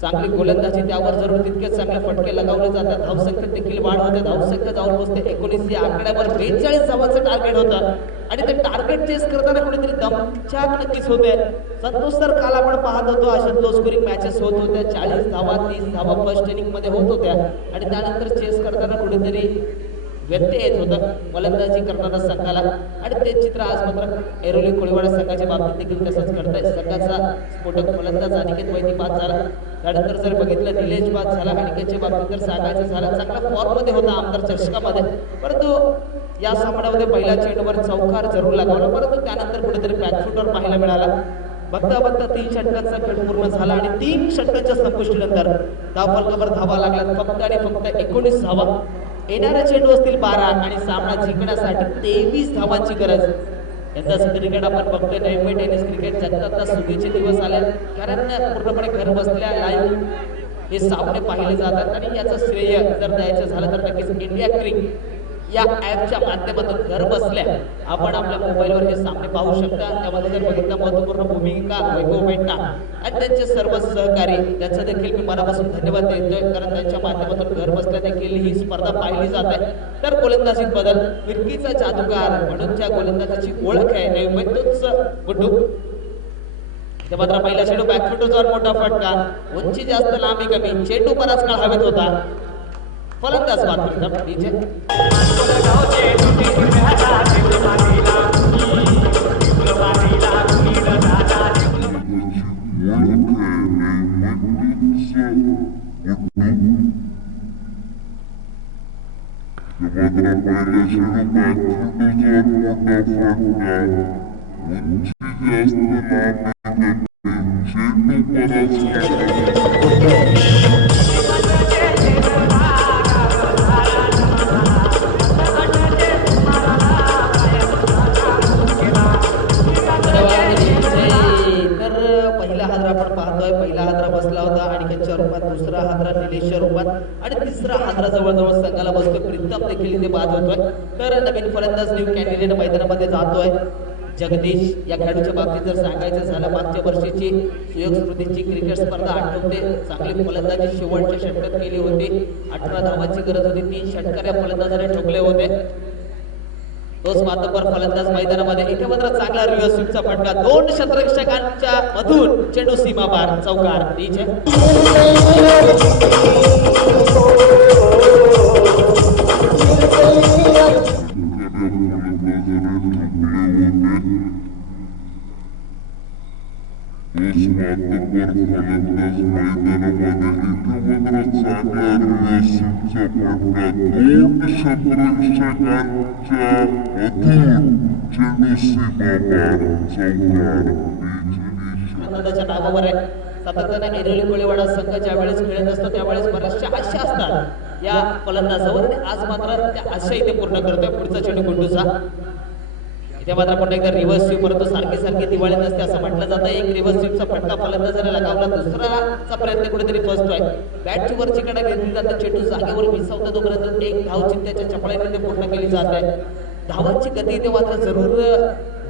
चांगली गोलंदाजी, त्यावर जरूर तितकेच चांगले फटके लगावले जातात. धावसंख्येत देखील वाढ होते, धावसंख्या जाऊन पोहोचते 19 या आकड्यावर. 42 धावांचं टार्गेट होतं आणि ते टार्गेट चेस करताना कुठेतरी दमछाक नक्कीच होते. संतोष सर काल आपण पाहत होतो अशा लो स्कोरिंग मॅचेस होत होत्या. 40 धावा 30 धावा फर्स्ट इनिंग मध्ये होत होत्या आणि त्यानंतर चेस करताना कुठेतरी व्यत्यय येत होतं गोलंदाजी करताना संघाला. आणि ते चित्र आज मात्र ऐरोली कोळीवाडा संघाच्या बाबतीत देखील तसंच घडतंय. संघाचा स्फोटक गोलंदाज अनिकेत वैदी बाद झाला, त्यानंतर जर बघितलं निलेश बाद झाला. अनिकेतच्या बाबतीत जर सांगायचं झालं चांगला फॉर्म मध्ये होता आमदार चषकामध्ये, परंतु या सामन्यामध्ये पहिल्या चेंडूवर चौकार जरूर लागवला, परंतु त्यानंतर कुठेतरी बॅकफुटवर पाहायला मिळाला. बघता बघता 3 षटकांचा खेळ पूर्ण झाला आणि 3 षटकांच्या संपुष्टीनंतर धावफलकावर धावा लागल्यात फक्त आणि फक्त 19 धावा. येणारे चेंडू असतील 12 आणि सामना जिंकण्यासाठी 23 धावांची गरज. यंदाच क्रिकेट आपण बघतोय, नवी टेनिस क्रिकेट जगतातला सुगीचे दिवस आले, कारण पूर्णपणे घर बसल्या लाईव्ह हे सामने पाहिले जातात आणि याचं श्रेय जर द्यायचं झालं तर नक्कीच इंडिया क्रिक या ॲपच्या माध्यमातून घर बसल्या आपण आपल्या मोबाईलवर हे सामने पाहू शकता. त्यामध्ये जर बघितलं महत्वपूर्ण भूमिका वैभव मेंटा आणि त्यांचे सर्व सहकारी, त्यांचा देखील मी मनापासून धन्यवाद देतोय, कारण त्यांच्या माध्यमातून घर बसल्या देखील ही स्पर्धा पाहिली जाते. तर गोलंदाजीत बदल, फिरकीचा जादूगार म्हणून ज्या गोलंदाजाची ओळख आहे नवी तोच गुड्डू. ते मात्र पहिला चेंडू बॅकफुटवर मोठा फटका, उंची जास्त लांबी कमी, चेंडू बराच काळ हवेत होता. फलंदाज बाद डीजे Uchi परत काढला. तर पहिला हादरा आपण पाहतोय, पहिला हादरा बसला होता अनिकेतच्या रूपात, दुसरा हादरा निलेशच्या रूपात आणि तिसरा हादरा जवळजवळ संघाला बसतोय. प्रीतम देखील इथे बाद होतोय. तर नवीन फलंदाज न्यू कॅन्डिडेट मैदानामध्ये जातोय जगदीश. या खेळाडूच्या बाबतीत जर सांगायचं झालं, मागच्या वर्षीची सुयोग स्मृतीची क्रिकेट स्पर्धा आठवते. चांगली फलंदाजी शेवटच्या षटकात केली होती. 18 धावांची गरज होती. 3 षटकार या फलंदाजाने ठोकले होते. तोच मातब्बर फलंदाज मैदानामध्ये. इथे मात्र चांगला रिव्हर्स स्वीपचा फटका. 2 क्षेत्ररक्षकांच्या मधून चेंडू सीमा पार, चौकार. डीजे फलंदाज मैदानामध्ये इथे मात्र चांगला रिव्हर्सचा फटका. 2 क्षेत्ररक्षकांच्या मधून चेंडू सीमापार, चौकार. आनंदाच्या नावावर आहे. सातत्याने एरळी कोळीवाडा संघ ज्या वेळेस खेळत असतो त्यावेळेस बऱ्याचशा आशा असतात या फलंदाजावर. आज मात्र त्या आशा इथे पूर्ण करतोय. पुढचा चेंडू गुंडूचा. इथे मात्र पुन्हा एकदा रिव्हर्स स्वीप, परंतु सारखी सारखी दिवाळी नसते असं म्हटलं जातं. एक रिव्हर्स स्वीपचा फटका फलंदाजाने लगावला. दुसराचा प्रयत्न कुठेतरी फर्स्ट आहे. बॅटची वरची कडा घेतली जाते. चेंडू जागेवर विसावता तोपर्यंत एक धाव चिंत्याच्या चपळाने पूर्ण केली जाते. धावांची गती इथे मात्र जरूर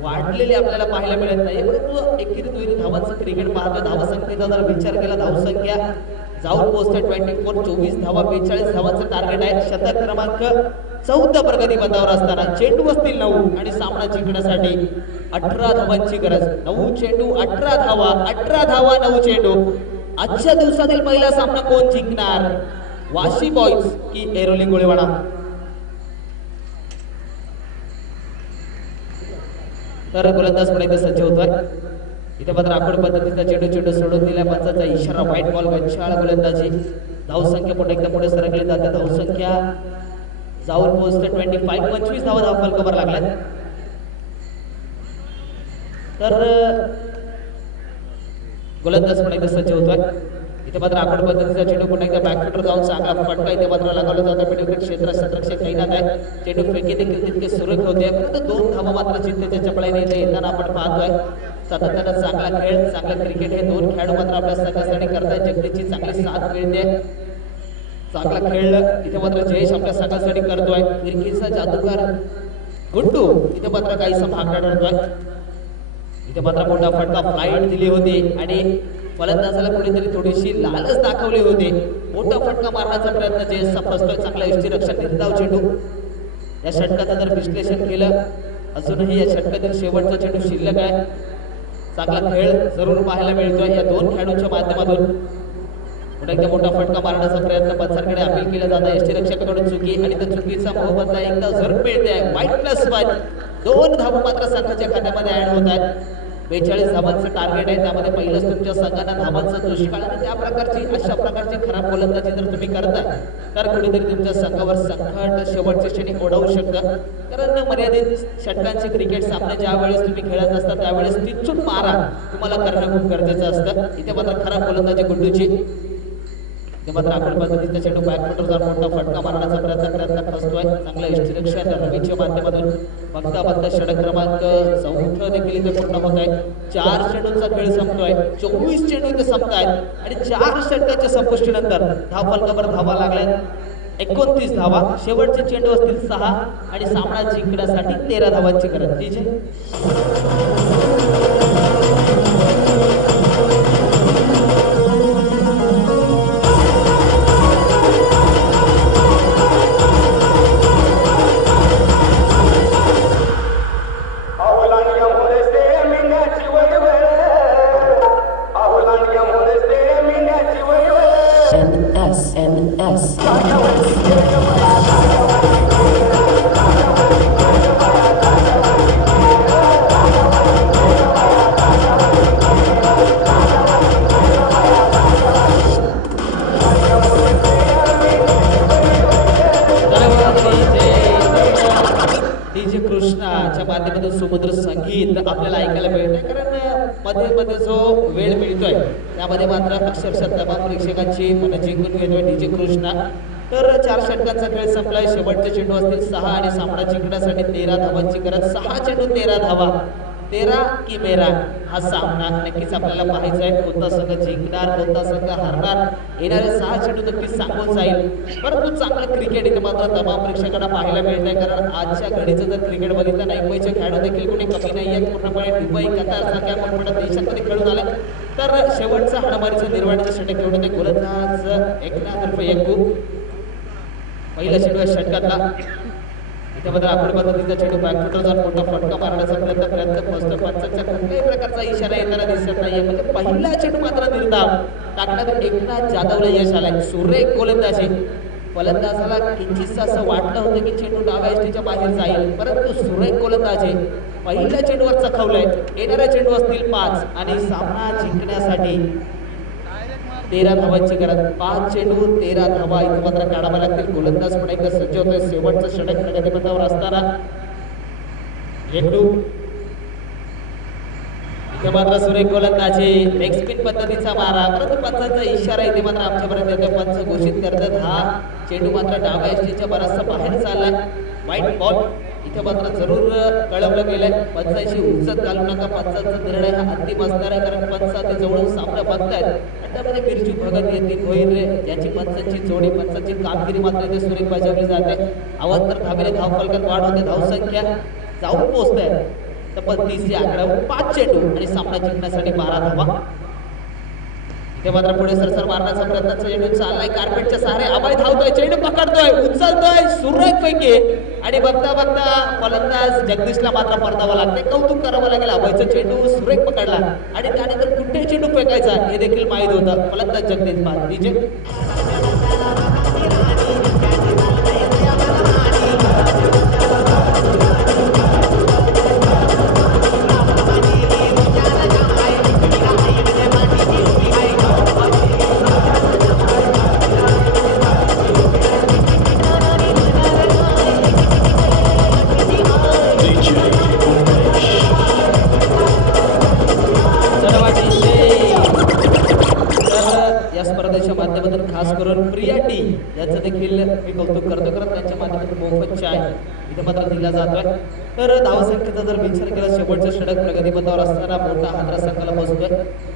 वाढलेली आपल्याला पाहायला मिळत नाही, परंतु एकेरी दुहेरी धावांचं क्रिकेट पाहतोय. धावसंख्येचा जर विचार केला, धावसंख्या जाऊन पोहोचते 24. 24 धावा, 42 धावांचं टार्गेट आहे. शतक क्रमांक 14 प्रगती पथावर असताना चेंडू असतील 9 आणि सामना जिंकण्यासाठी 18 धावांची गरज. 9 चेंडू 18 धावा, 18 धावा 9 चेंडू. आजच्या दिवसातील पहिला सामना कोण जिंकणार? वाशी बॉईज की एरोली कोळीवाडा? तर गोलंदाज पुढे इथे सज्ज होतोय. इथे मात्र आखड पद्धतीचा चेंडू सोडून दिल्या. पंचाचा इशारा, व्हाईट बॉल, घनशाळ गोलंदाजी. धावसंख्या पुढे एकदा पुढे सरकली जाते. धावसंख्या जाऊन पोहोचते 25. 25 धावा फलकावर लागल्यात. तर गोलंदाज पुढे एकदा सज्ज होतोय. इथे मात्र आखड पद्धतीचा चेंडू पुन्हा एकदा बॅकफुटर जाऊन चांगला फटका इथे मात्र लगावला जातो. विकेट क्षेत्ररक्षक तैनात आहे. चेंडू फेकी देखील तितके सुरेख होते, परंतु 2 धावा मात्र चिंतेच्या चपळाईने इथे येताना आपण पाहतोय. सातत्यानं चांगला खेळ, चांगलं क्रिकेट हे 2 खेळाडू मात्र आपल्या संघासाठी करतायत. जगदीशची चांगली साथ मिळते. चांगला खेळ इथे मात्र जयेश आपल्या संघासाठी करतोय. फिरकीचा जादूगार गुंडू इथे मात्र काहीसा भागडा ठरतोय. इथे मात्र मोठा फटका फ्लाईट दिली होती आणि फलंदाजाला कुठेतरी थोडीशी लालच दाखवली होती. मोठा फटका मारण्याचा प्रयत्न जयेशचा फसतोय. चांगला यष्टीरक्षण निर्धाव चेंडू. या षटकाचं जर विश्लेषण केलं, अजूनही या षटकातील शेवटचा चेंडू शिल्लक आहे. चांगला खेळ जरूर पाहायला मिळतोय या 2 खेळाडूंच्या माध्यमातून. पुन्हा एकदा मोठा फटका मारण्याचा प्रयत्न पंचांकडे अपील केला जात आहे. यष्टीरक्षकाकडून चुकी आणि त्या चुकीचा मोबदला एकदा जरूर मिळते. वाईट प्लस 1. 2 धावा मात्र संघाच्या खात्यामध्ये ऍड होत आहेत. 42 धावांचं टार्गेट आहे. त्यामध्ये पहिलंच तुमच्या संघाला धावांचा दुष्काळ आणि त्या प्रकारची अशा प्रकारची खराब गोलंदाजी जर तुम्ही करताय तर कुठेतरी तुमच्या संघावर संकट शेवटच्या क्षणी ओढवू शकतं. कारण मर्यादित षटकांचे क्रिकेट सामने ज्या वेळेस तुम्ही खेळत असता त्यावेळेस तिचून मारा तुम्हाला करणं खूप गरजेचं असतं. इथे मात्र खराब गोलंदाजी गुंडूची. इथे मात्र आखड पद्धतीचा चेंडू बॅकफुटर जाऊन मोठा फटका मारण्याचा प्रयत्न फसतोय. चांगलं यष्टीरक्षण रवीच्या माध्यमातून. बघता षटक क्रमांक 4 देखील इथे पूर्ण होत आहे. 4 चेंडूंचा खेळ संपतोय. 24 चेंडू इथे संपतायत आणि 4 षटकांच्या संपुष्टीनंतर धाव फलकावर धावा लागल्यात 29 धावा. शेवटचे चेंडू असतील 6 आणि सामना जिंकण्यासाठी 13 धावांची गरज. DJ NS. डीजे कृष्णाच्या माध्यमातून सुमधुर संगीत आपल्याला ऐकायला मिळते. कारण मध्ये मध्ये जो वेळ मिळतोय त्यामध्ये मात्र अक्षरशः तमाम प्रेक्षकांची मन जिंकून घेतोय डीजे कृष्णा. तर 4 षटकांचा खेळ संपलाय. शेवटचे चेंडू असतील 6 आणि सामना जिंकण्यासाठी 13 धावांची गरज. 6 चेंडू 13 धावा. 13 की मेरा हा सामना नक्कीच आपल्याला पाहायचा आहे. कोणता संघ जिंकणार, कोणता संघ हरणार, येणारे 6 चेंडू नक्कीच सांगून जाईल. परंतु चांगलं क्रिकेट इथे मात्र तमाम प्रेक्षकांना पाहायला मिळत आहे. कारण आजच्या घडीचं जर क्रिकेट बघितलं नाही, मुंबईचे खेळाडू देखील कोणी कमी नाही आहेत. पूर्णपणे दुबई, कतार सारख्या मोठमोठ्या देशांमध्ये खेळून आले. तर शेवटचा हाणामारीचं निर्वाणीचं षटक खेळून ते गोलंदाज एकनाथ उर्फ यंगू. पहिला चेंडू आहे षटकातला. इथे मात्र आपण पद्धतीचा चेंडू बॅकफुटवर जाऊन मोठा फटका मारण्याचा प्रयत्न फर्स्ट पंचांच्या कुठल्याही प्रकारचा इशारा येताना दिसत नाहीये. म्हणजे पहिला चेंडू मात्र निर्धाव टाकण्यात एकनाथ जाधवला यश आलंय. सुरेख गोलंदाजी. फलंदाजाला किंचितसं असं वाटलं होतं की चेंडू डाव्या यष्टीच्या बाहेर जाईल, परंतु सुरेख गोलंदाजी. पहिल्या चेंडूवर चखवलंय. येणाऱ्या चेंडू असतील 5 आणि सामना जिंकण्यासाठी 13 धावांची गरज. 5 चेंडू 13 धावा इथे मात्र काढावा लागतील. गोलंदाज पुन्हा एकदा सज्ज होतोय. शेवटचं षटक प्रगतीपथावर असताना चेंडू इथे मात्र सुरेख गोलंदाजी. लेग स्पिन पद्धतीचा मारा, परंतु पंचांचा इशारा इथे मात्र आमच्यापर्यंत येतोय. पंच घोषित करतात हा चेंडू मात्र डाव्या यष्टीच्या बराचसा बाहेर चाललाय. वाईट बॉल इथे मात्र जरूर कळवलं गेलंय. पंचांशी उचत घालू नका. पंचांचा निर्णय हा अंतिम असणार आहे. कारण पंच ते जवळून सामना बघतायत. त्यामध्ये बिरजू भगत येतील, होईरे याची पंचांची जोडी, पंचांची कामगिरी मात्र इथे सुरेख बजावली जाते. अवांतर धावेने धावफलकात वाढ होते. धावसंख्या जाऊन पोहोचते तब्बल 30 या आकड्यावर. 5 चेंडू आणि सामना जिंकण्यासाठी 12 धावा. इथे मात्र पुढे सरसर मारण्याचा प्रयत्न चेंडू चाललाय. कार्पेटच्या सहारे अभय धावतोय. चेंडू पकडतोय, उचलतोय सुरेख पैकी आणि बघता बघता फलंदाज जगदीशला मात्र परतावं लागते. कौतुक करावं लागेल. अभयचा चेंडू सुरेख पकडला आणि त्यानंतर कुठे चेंडू फेकायचा हे देखील माहीत होतं. फलंदाज जगदीश बाद. डीजे स्पर्धेच्या माध्यमातून खास करून प्रिया टी याचं देखील मी कौतुक करतो. कारण त्यांच्या माध्यमातून मोफत चाय इथे मात्र दिला जातोय. तर धावसंख्येचा जर विचार केला, शेवटचं षटक प्रगतीपथावर असताना मोठा हादरा संघाला बसतोय.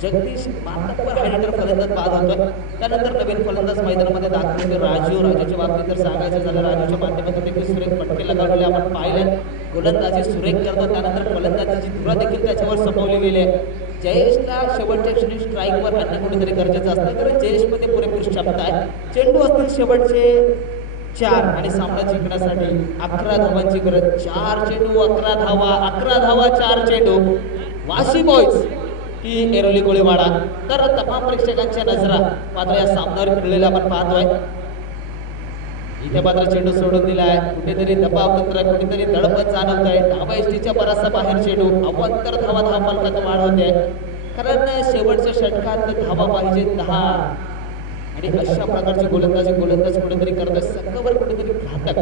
जगदीश मातब्बर हायटर फलंदाज बाद होतोय. त्यानंतर नवीन फलंदाज मैदानामध्ये दाखल होते राजूच्या बाबतीत जर सांगायचं झालं, राजूच्या माध्यमातून देखील सुरेख फटके लगावलेले आपण पाहिले. गोलंदाजी सुरेख करतो. त्यानंतर फलंदाजीची धुरा देखील त्याच्यावर संपवली गेली आहे. जयेशला शेवटच्या क्षणी स्ट्राईकवर आणणं कुठेतरी गरजेचं असतं, कारण जयेशमध्ये पुरेपूर क्षमता आहे. चेंडू असतील शेवटचे 4 आणि सामना जिंकण्यासाठी 11 धावांची गरज. 4 चेंडू 11 धावा. 11 धावा 4 चेंडू. वाशी बॉयज की एरोली गोळीवाडा. तर तमाम प्रेक्षकांच्या नजरा मात्र या सामन्यावर खेळलेल्या आपण पाहतोय. इथे मात्र चेंडू सोडून दिलाय. कुठेतरी दबाव तंत्र, कुठेतरी दडपण जाणवत आहे. डाव्या यष्टीच्या बराचसा बाहेर चेंडू. अवांतर धावा धावफलकात वाढ होते. कारण शेवटच्या षटकात धावा पाहिजे 10 आणि अशा प्रकारची गोलंदाज कुठेतरी करतोय. संघावर कुठेतरी घातक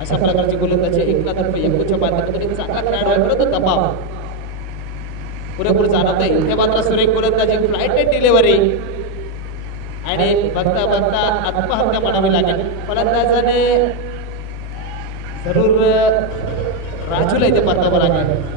अशा प्रकारची गोलंदाजी एकनाथ यंगूच्या माध्यमातून एक चांगला खेळाडू आहे, परंतु दबाव पुरेपूर जाणवत आहे. इथे मात्र सुरेख गोलंदाजी, फ्लाइट डिलिव्हरी आणि बघता बघता आत्महत्या म्हणावी लागेल. फलंदाजाने जरूर राजूला इथे परतावं लागेल.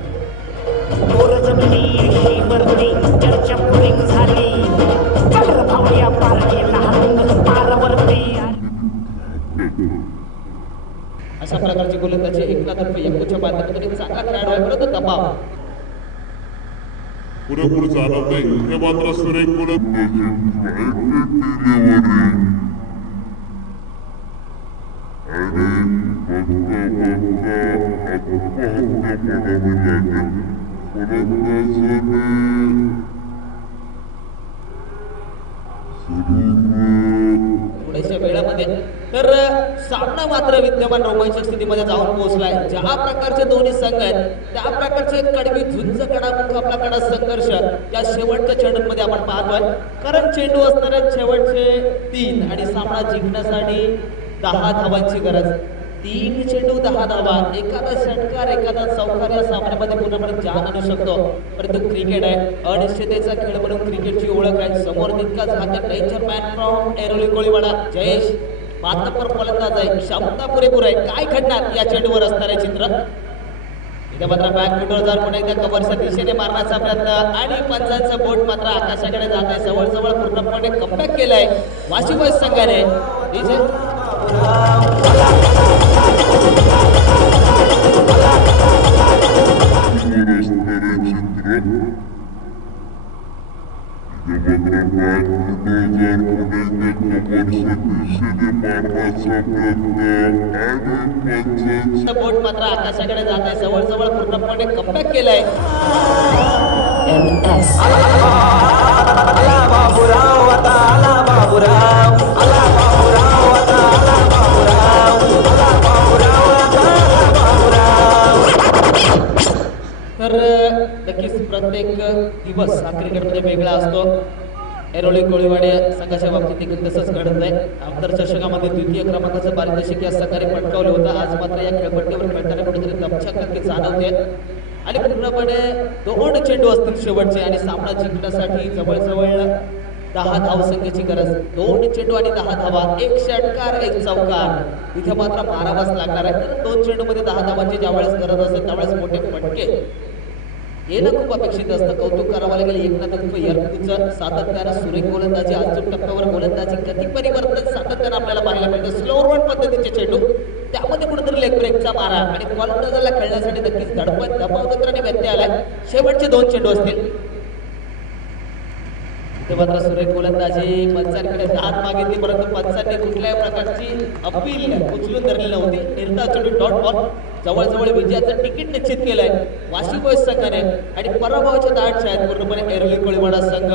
अशा प्रकारची गोलंदाजी एकनाथ यंगूच्या माध्यमातून एक चांगला खेळाडू आहे, परंतु दबाव पुरेपूर जाणवत नाही. हे मात्र सुरेख गोलंदाजी पुढच्या वेळामध्ये तर सामना मात्र विद्यमान रोमांचक स्थितीमध्ये जाऊन पोहोचलाय. ज्या प्रकारचे दोन्ही संघ आहेत त्या प्रकारचे कडवी झुंज कडामुख आपला कडा संघर्ष या शेवटच्या चेंडूमध्ये आपण पाहतोय. कारण चेंडू असणारे शेवटचे 3 आणि सामना जिंकण्यासाठी 10 धावांची गरज. 3 चेंडू 10 धावा, एखादा षटकार एखादा चौकार या सामन्यामध्ये पूर्णपणे जान आणू शकतो. परंतु क्रिकेट आहे, अनिश्चिततेचा खेळ म्हणून क्रिकेटची ओळख आहे. समोर तितकाच घातक danger man from Airoli Koliwada Jayesh मातब्बर फलंदाज आहे, क्षमता पुरेपूर आहे. काय घडणार या चेंडूवर असणारे चित्र. इथे मात्र बॅकफुटवर जाऊन पुन्हा एकदा कव्हरच्या दिशेने मारण्याचा प्रयत्न आणि पंचांचं बोट मात्र आकाशाकडे जात आहे. जवळजवळ पूर्णपणे कमबॅक केलाय वाशी बॉयज संघाने. बोट मात्र आकाशाकडे जात आहे. जवळजवळ पूर्णपणे कमबॅक केलाय. NS. तर नक्कीच प्रत्येक दिवस हा क्रिकेटमध्ये वेगळा असतो. एरोली कोळीवाडे संघाच्या बाबतीत देखील तसंच घडत आहे. आंतरचषकामध्ये द्वितीय क्रमांकाचं पारितोषिक या संघाने पटकावलं होतं. आज मात्र या खेळपट्टीवर खेळताना कुठेतरी दमछाक नक्की जाणवते आणि पूर्णपणे 2 चेंडू असतील शेवटचे आणि सामना जिंकण्यासाठी जवळजवळ 10 धावसंख्येची गरज. 2 चेंडू आणि 10 धावा, 1 षटकार 1 चौकार इथे मात्र मारावाच लागणार आहे. तर 2 चेंडूमध्ये 10 धावांची ज्यावेळेस गरज असते त्यावेळेस मोठे फटके येणं खूप अपेक्षित असतं. कौतुक करावं लागेल एकनाथ उर्फ यरकूचं सातत्यानं सुरेख गोलंदाजी, अंतिम टप्प्यावर गोलंदाजी गती परिवर्तन सातत्यानं आपल्याला पाहायला मिळतं. स्लो रन पद्धतीचे चेंडू, त्यामध्ये कुठेतरी लेग ब्रेकचा मारा आणि फलंदाजाला खेळण्यासाठी नक्कीच धडपड दबावतंत्राने व्यत्यय आलाय. शेवटचे 2 चेंडू असतील. ते मात्र सुरेख गोलंदाजी, पंचांकडे दाद मागितली परंतु पंचांनी कुठल्याही प्रकारची अपील उचलून धरली नव्हती. निर्धाव चेंडू डॉट बॉल. जवळजवळ विजयाचं तिकीट निश्चित केलंय वाशी बॉयज संघाने आणि पराभवाच्या दाट छायेत पूर्णपणे एरोली कोळीवाडा संघ.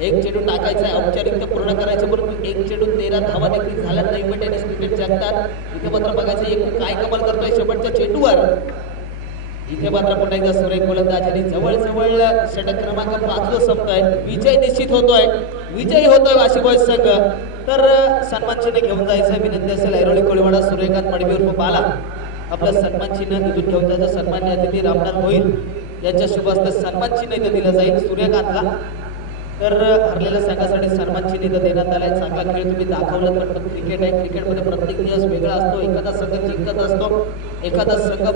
1 चेंडू टाकायचा आहे, औपचारिकता पूर्ण करायची परंतु 1 चेंडू 13 धावा देखील झाल्या नाही. पण टेनिस क्रिकेट जगतात इथे मात्र बघायचं एक काय कमाल करतोय शेवटच्या चेंडूवर. इथे मात्र पुन्हा एकदा सुरेख गोलंदाजी, जवळजवळ षटक क्रमांक 5 संपतोय. विजय निश्चित होतोय, विजयी होतोय वाशी बॉयज संघ. तर सन्मान चिन्ह घेऊन जायचं विनंती असेल ऐरोली कोळीवाडा सूर्यकांत मडवी उर्फ बाला आपलं सन्मान चिन्ह इथून घेऊन जायचं. सन्मान्य अतिथी रामनाथ भोईर यांच्या शुभ हस्ते सन्मान चिन्ह इथं दिलं जाईल सूर्यकांतला. तर हरलेल्या संघासाठी सन्मान चिन्ह इथं देण्यात आलंय. चांगला खेळ तुम्ही दाखवलं पण क्रिकेट आहे, क्रिकेटमध्ये प्रत्येक दिवस वेगळा असतो. एखादा संघ जिंकत असतो, एखादा संघ